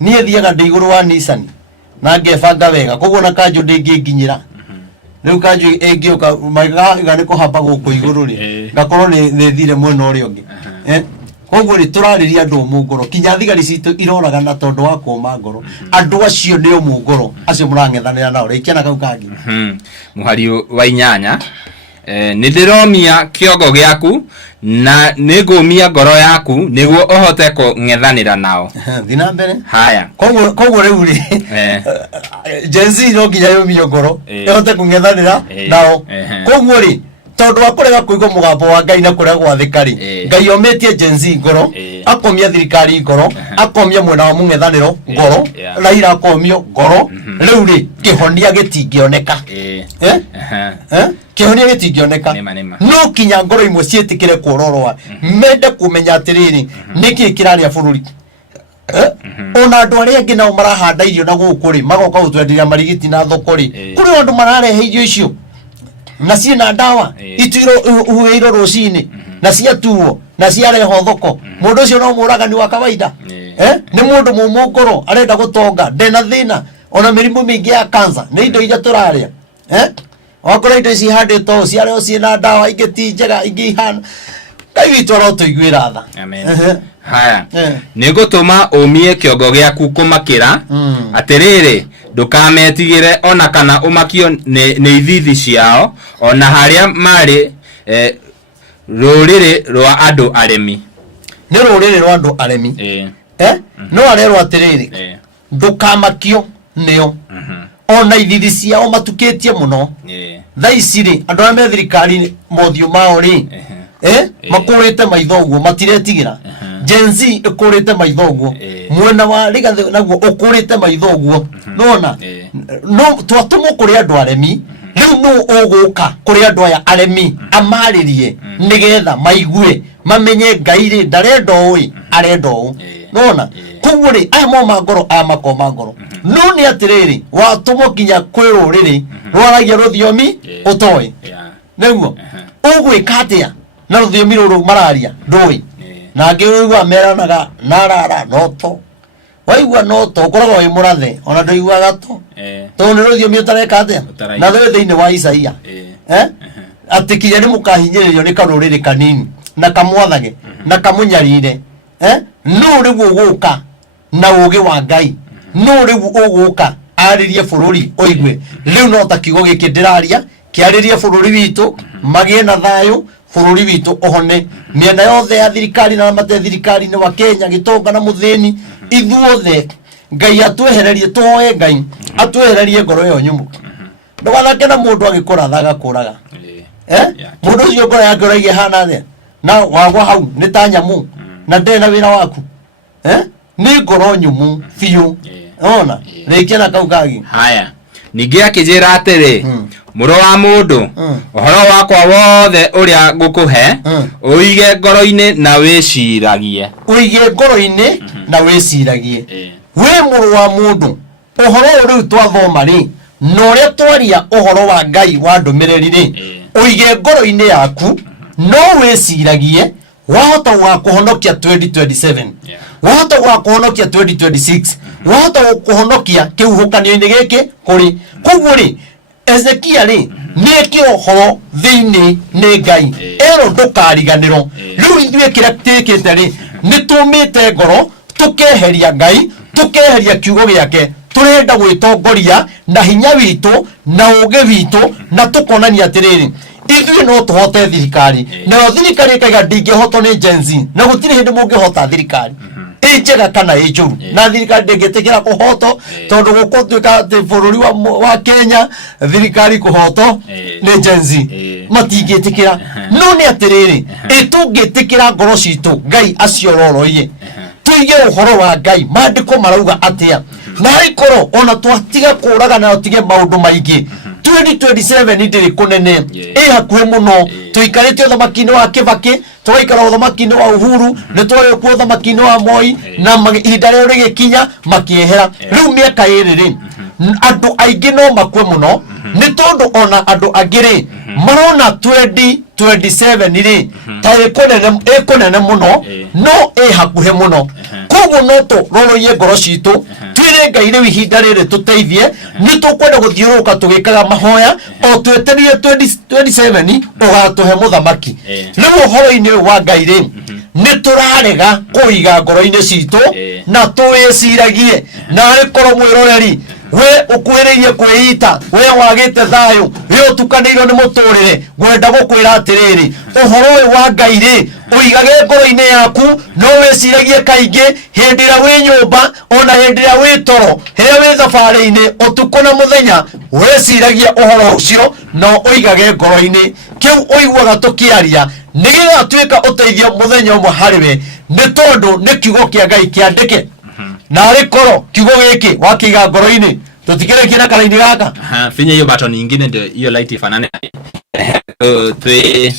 nie thiaga ndi iguru wa Nissan na ngebanga wega koguo na kanju ndinginginyira riu kanju ingioka maiga ni kuhamba guku iguru ri ngakorwo ni thire mwena uri ungi koguo ri turariria andu mungoro kinya thigari citu iroraga na tondu wa kuma ngoro andu acio ni mungoro acio murangethanira nao rikiana kau kangi muhari wa inyanya ni ndiromia kiongo giaku na nigumia ngoro yaku niguo uhote kung'ethanira nao thina mbere haya koguo riu ri jenzi no kinya yumio ngoro ihote kung'ethanira nao koguo ri tondu akurega kuigwa mugambo wa Ngai na kuria gwathikari Ngai ometie jenzi ngoro akomia thirikari ngoro akomia mwena wa mung'ethaniro ngoro Raila akomio ngoro riu ri kihonia gitingioneka kihonia gitingioneka no kinya ngoro imwe cietikire kurorwa mende kumenya atiriri niki kiraria bururi ona andu aria angi nao marahanda irio na guku ri magoka gutwenderia marigiti na thoko ri kuri andu mararehe irio icio na ciina ndawa itiro uheiro rucini na ciatuo na ciareho thoko mundu ucio no muragani wa kawaida ni mundu mumungoro arenda gutonga ndena thina ona mirimu mingi ya cancer ni indo ija turaria wakora indo ici handitwo ciareo ciina ndawa ingi ti njega ingi ihana Ngai witu arotuiguira tha amen haya nigutuma umie kiongo giaku kumakira atiriri ndukametigire ona kana umakio ni ithithi ciao ona haria mari ruriri rwa andu aremi ni ruriri rwa andu aremi no arerwa atiriri ndukamakio nio ona ithithi ciao matukitie muno thaiciri andu aria me thirikari mothio mao ri makurite maitho guo matiretigira jenzi ikurite maitho guo mwena wa Rigathi naguo ukurite maitho guo nona no twatumo kuri andu aremi riu no uguka kuri andu aya aremi amaririe nigetha maigue mamenye Ngai ri ndarenda ui arenda u nona koguo ri aya mo ngoro amakoma ngoro no ni atiriri watumo kinya kwiruriri rwaragia ruthiomi utoi niguo ugwika atia na ruthiomi ruru mararia ndui na ngiigua meranaga narara noto waigua noto ukoragwo wi murathe ona nduiguaga to to ni ruthiomi utareka atia na rwe thiini wa Isaia ati kinya ni mukahinyiririo ni karuriri kanini na kamwathage na kamunyarire no rigu guka na ugi wa Ngai no rigu uguka aririe bururi oigwe riu no takigo giki ndiraria kiaririe bururi witu magie na thayu bururi witu ohone miena yothe ya thirikari na mate thirikari ni wa Kenya gitonga na muthini ithuothe Ngai atwehererie tuoe Ngai atwehererie ngoro yo nyumu ndwathake na mundu agikurathaga kuraga mundu ucio ngoro yake uraigie hana thia na wagwa hau ni ta nyamu na ndena wira waku ni ngoro nyumu fiu ona rikiana kau kagi haya ningi akijira atiri muro wa mundu uhoro wakwa wothe uria ngukuhe uige ngoro-ini na wiciragie na wiciragie we muro wa mundu uhoro uri twathoma ri no uria twaria uhoro wa Ngai wa ndumiriri ri uige ngoro-ini yaku no wiciragie wahota wa kuhonokia 2027 wahota wa kuhonokia 2026 wahota wa kuhonokia kiuhukanio-ini giki kuri koguo ri Ezekia ri nekio horo thiini ni Ngai ero ndukariganiro riu ithue kira tikite ri nitumite ngoro tukeheria Ngai tukeheria kiugo giake turenda gwitongoria na hinya witu na uge witu na tukonania atiriri ithuĩ no tũhote thirikari na thirikari kaiga ndingĩhotwo nĩ Gen Z na gũtirĩ hĩndĩ mũngĩhota thirikari njega kana njũru na thirikari ndĩngĩtĩkĩra kũhotwo tondũ gũkũtuĩka atĩ bũrũri wa Kenya thirikari kũhotwo nĩ Gen Z matingĩtĩkĩra no nĩ atĩrĩrĩ tũngĩtĩkĩra ngoro citũ Ngai aciororoiye tuige ũhoro wa Ngai maandĩko marauga atĩa na ikorwo ona twatiga kũraga na tutige maũndũ maingĩ 2027 ndĩrĩ kũnene hakuhĩ mũno tuikarĩte ũthamaki-inĩ wa Kibaki twaikara ũthamaki-inĩ wa Uhuru nĩ twaikuo ũthamaki-inĩ wa Moi na ihinda rĩo rĩgĩkinya makĩehera rĩu mĩaka ĩrĩ andũ aingĩ no makue mũno nĩ tondũ ona andũ angĩ rĩ marona 2027 rĩ ta ĩkũnene mũno no hakuhĩ mũno koguo no tũroroie ngoro citũ twĩre Ngai rĩu ihinda rĩrĩ tũteithie nĩ tũkwenda gũthiũrũrũka tũgĩkaga mahoya o twetereire 2027 ũgatũhe mũthamaki rĩu ũhoro-inĩ ũyũ wa Ngai rĩ nĩ tũrarega kũiga ngoro-inĩ citũ na tũwĩciragie na arĩkorwo mwĩroreri we ũkuĩrĩirie kwĩita we wagĩte thayũ we ũtukanĩirwo nĩ mũtũrĩre ngwenda gũkwĩra atĩrĩrĩ ũhoro ũyũ wa Ngai rĩ ũigage ngoro-inĩ yaku no wĩciragie kaingĩ hĩndĩ ĩrĩa wĩ nyũmba ona hĩndĩ ĩrĩa wĩ toro rĩrĩa wĩ thabarĩ-inĩ ũtukũ na mũthenya wĩciragie ũhoro ũcio no ũigage ngoro-inĩ kĩu ũiguaga tũkĩaria nĩgetha tuĩka ũteithio mũthenya ũmwe harĩ we nĩ tondũ nĩ kiugo kĩa Ngai kĩandĩke na arĩkorwo kiugo gĩkĩ wakĩiga ngoro-inĩ tũtikĩrĩkie na karaini gaka finya hiyo button nyingine ndio hiyo light ifanane twĩ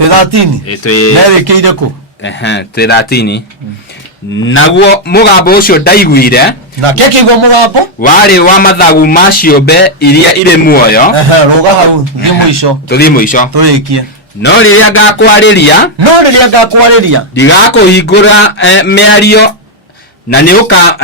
13 nerĩkĩire kũ twĩ 13 naguo mũgambo ũcio ndaiguire na kĩkĩigua mũgambo warĩ wa mathagu ma ciũmbe iria irĩ muoyo rũga hau tũthiĩ mũico tũrĩkie no rĩrĩa ngakwarĩria ndigakũhingũra mĩario na nĩ ũka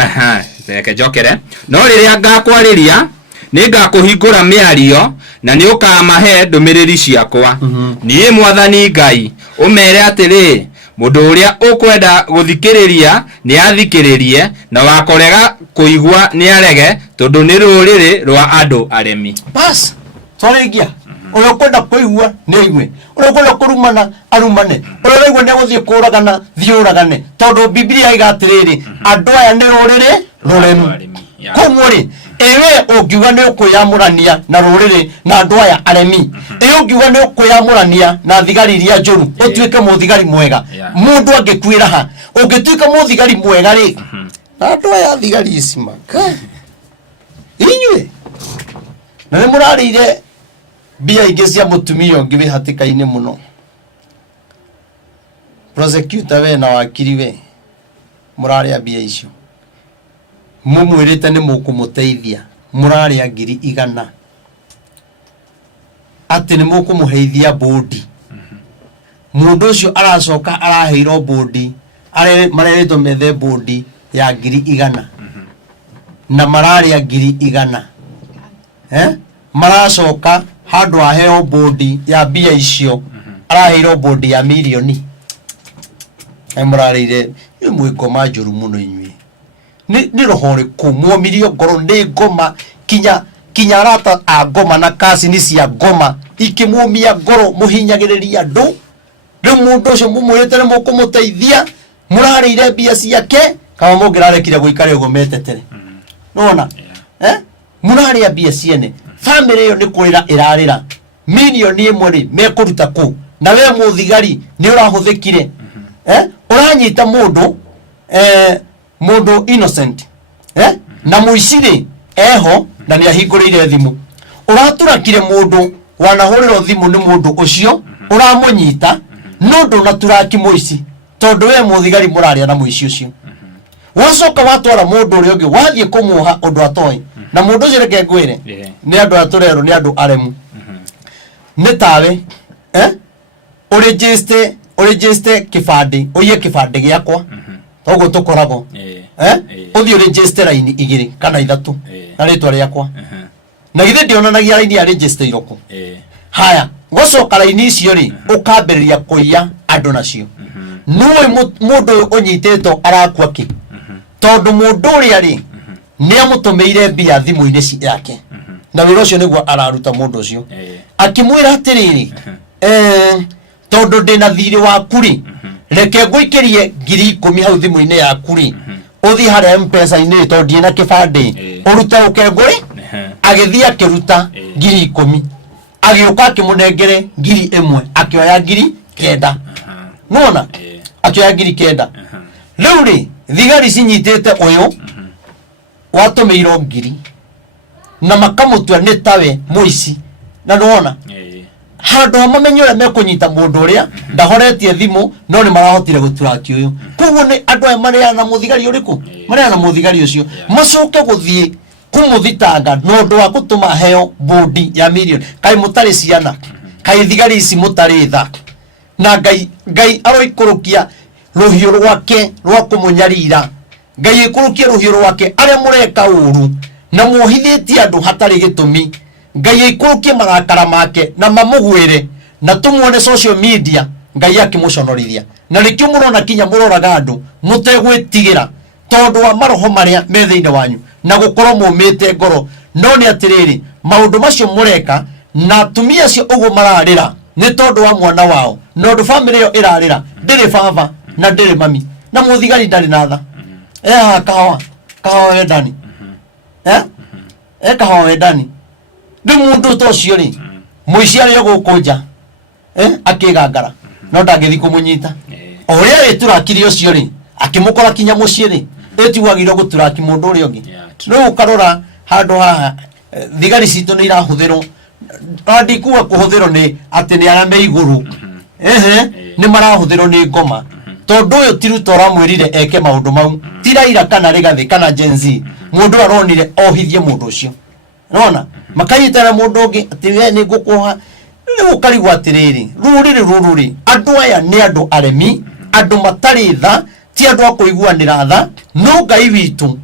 reke njokere no rĩrĩa ngakwarĩria nĩ ngakũhingũra mĩario na nĩ ũkamahe ndũmĩrĩri ciakwa niĩ Mwathani Ngai ũmere atĩrĩ mũndũ ũrĩa ũkwenda gũthikĩrĩria nĩ athikĩrĩrie na wakũrega kũigua nĩ arege tondũ nĩ rũrĩrĩ rwa andũ aremi bas twarĩkia ũrĩa ũkwenda kũigua nĩ aigue ũrĩa ũkwenda kũrumana arumane ũrĩa ũraigua nĩ gũthiĩ kũragana thiũragane tondũ Biblia ĩiga atĩrĩrĩ andũ aya nĩ rũrĩrĩ rũremi koguo rĩ ewe ũngiuga nĩ ũkwĩyamũrania na rũrĩrĩ na andũ aya aremi ũngiuga nĩ ũkwĩyamũrania na thigari iria njũru ũtuĩke mũthigari mwega mũndũ angĩkwĩra ha ũngĩtuĩka mũthigari mwega rĩ na andũ aya thigari ici inyuĩ na nĩ mũrarĩire mbia ingĩ cia mũtumia ũngĩ wĩ hatĩka-inĩ mũno prosecutor we na wakiri we mũrarĩa mbia icio mũmwĩrĩte nĩ mũkũmũteithia mũrarĩa 100,000 atĩ nĩ mũkũmũheithia bondi mũndũ ũcio aracoka araheirwo bondi marerĩtwo methe bondi ya 100,000 na mararĩa 100,000 maracoka handũ aheo bondi ya mbia icio araheirwo bondi ya milioni mũrarĩire mwĩngoma njũru mũno inyuĩ nĩ roho rĩkũ mwomirio ngoro nĩ ngoma kinya arata a ngoma na kasini cia ngoma ikĩmũmia ngoro mũhinyagĩrĩria andũ rĩu mũndũ ũcio mũmwĩrĩte nĩ mũkũmũteithia mũrarĩire mbia ciake kama mũngĩrarekire gũikare ũguo metetere nona mũrarĩa mbia ciene family ĩyo nĩ kũrĩra ĩrarĩra milioni 1 rĩ mekũruta kũ na we mũthigari nĩ ũrahũthĩkire ũranyita mũndũ innocent na mũici rĩ eho na nĩ ahingũrĩire thimũ ũraturakire mũndũ wanahũrĩrwo thimũ nĩ mũndũ ũcio ũramũnyita no ndũnaturaki mũici tondũ we mũthigari mũrarĩa na mũici ũcio wacoka watwara mũndũ ũrĩa ũngĩ wathiĩ kũmuoha ũndũ atoĩ na mũndũ ũcio reke ngwĩre nĩ andũ aya tũrerwo nĩ andũ aremu nĩ tawe ũrĩnjĩste kĩbandĩ ũiye kĩbandĩ gĩakwa toguo tũkoragwo ũthiĩ ũrĩnjĩste raini 2 kana 3 na rĩtwa rĩakwa na githĩ ndionanagia raini ya rĩnjĩste iroko haya gũcoka raini icio rĩ ũkambĩrĩria kũiya andũ nacio nũĩ mũndũ ũnyitĩtwo arakua kĩ tondũ mũndũ ũrĩa rĩ ni amutumeire mbia thimu-ini yake na wira ucio niguo araruta mundu ucio akimwira atiriri tondu ndina thiri waku ri reke nguikirie 10,000 hau thimu-ini yaku ri uthi haria M-Pesa-ini tondu ndina kibande uruta ukenguri agithia akiruta 10,000 agioka akimunengere 1,000 akioya 9,000 nona akioya 9,000 riu ri thigari cinyitite uyu watumeirwo 1,000 na makamutua ni tawe muici na nona handu hamamenye uria mekunyita mundu uria ndahoretie thimu no ni marahotire guturaki uyu koguo ni andu aya mariana muthigari uriku mariana muthigari ucio macoke guthie kumuthitanga nondu wa gutuma heo bodi ya million kai mutari ciana kai thigari ici mutari tha na ngai aroikurukia ruhio rwake rwa kumunyarira ngai ikurukia ruhio rwake aria mureka uru na muhithitie andu hatari gitumi ngai ikurukie marakara make na mamugwire na tumuone social media ngai akimuconorithia na rikio murona kinya muroraga andu mutegwitigira tondu wa maroho maria me thiini wanyu na gukorwo mumite ngoro no ni atiriri maundu macio mureka na tumia cio uguo mararira ni tondu wa mwana wao nondu family yo irarira ndiri baba na ndiri mami na muthigari ndari na tha kahawa wendani kahawa wendani ndi mundu tocio ri muiciari yo gukunja akigangara no ndangithi kumunyita oria ri turakiri ucio ri akimukora kinya mucii ri etiwagirwo guturaki mundu uri ungi no ukarora handu haha thigari citu ni irahuthirwo ndikuwa kuhuthirwo ni ati ni arame iguru ni marahuthirwo ni ngoma tondu uyu tiruto ramwirire eke maundu mau tiraira kana rigathi kana Gen Z mundu aronire ohithie mundu ucio nona makanyitana mundu ungi ati we ni ngukuha ni ukarigwa atiriri ruriri andu aya ni andu aremi andu matari tha ti andu akuiguanira tha no ngai witu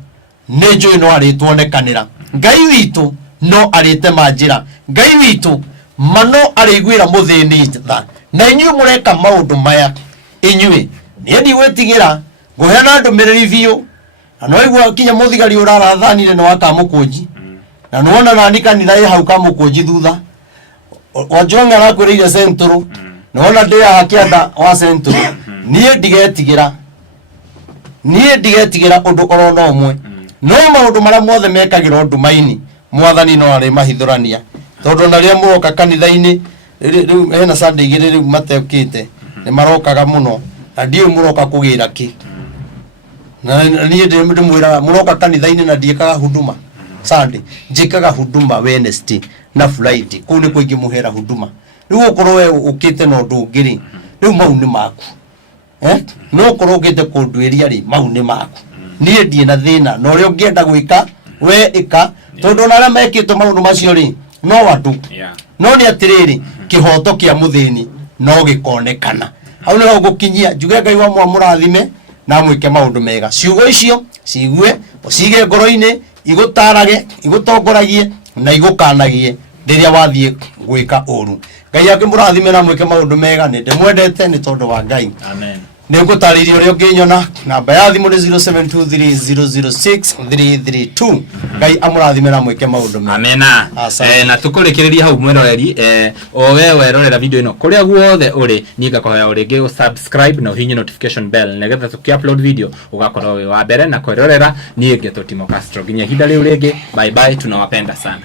ni njui no arituonekanira ngai witu no arite manjira ngai witu mano ariguira muthini tha na inyu mureka maundu maya inyui ni ndi gwetigira nguhena ndumiriri biu no igwa kinya muthigari urarathanire no akamukunji na nuona nani kanitha ye hau kamukunji thutha wajonga arakwiriire centro nuona ndi hakianda wa centro nie ndigetigira undu orona umwe no maundu maria mothe mekagirwo ndumaini mwathani no ari mahithurania tondu na ria muroka kanitha-ini riu hena Sunday igiri riu matekite ni marokaga muno na ndiye muroka kugira ki na nie ndimwira muroka kanitha-ini na ndiekaga huduma Sunday njikaga huduma Wednesday na Friday kuu ni kuingi muhera huduma riu ukorwo we ukite no ndungiri riu mau ni maku no korwo ukite kundwiria ri mau ni maku nie ndie na thina no ri ungienda gwika we ika tondu na aria mekitwo maundu macio ri no watu no ni atiriri kihoto kia muthini no gikonekana hau no gukinyia njuge ngai wa murathime na mwike maundu mega ciugo icio cigue ucige ngoro-ini igutarage igutongoragie na igukanagie riria wathie gwika uru ngai akimurathime na mwike maundu mega ni ndimwendete ni tondu wa ngai amen ningutariria uria unginyona namba ya thimu ni 0723006332 ngai amurathime na mwike maundu mega amena na tukurikiriria hau mweroreri o we werorera video ino kuria guothe uri ni ngakohoya uringi subscribe na uhinye notification bell negetha tuki-upload video ugakorwo wi wa mbere na kwerorera ni ngeto Timo Castro nginya hinda riu ringi bye bye tunawapenda sana.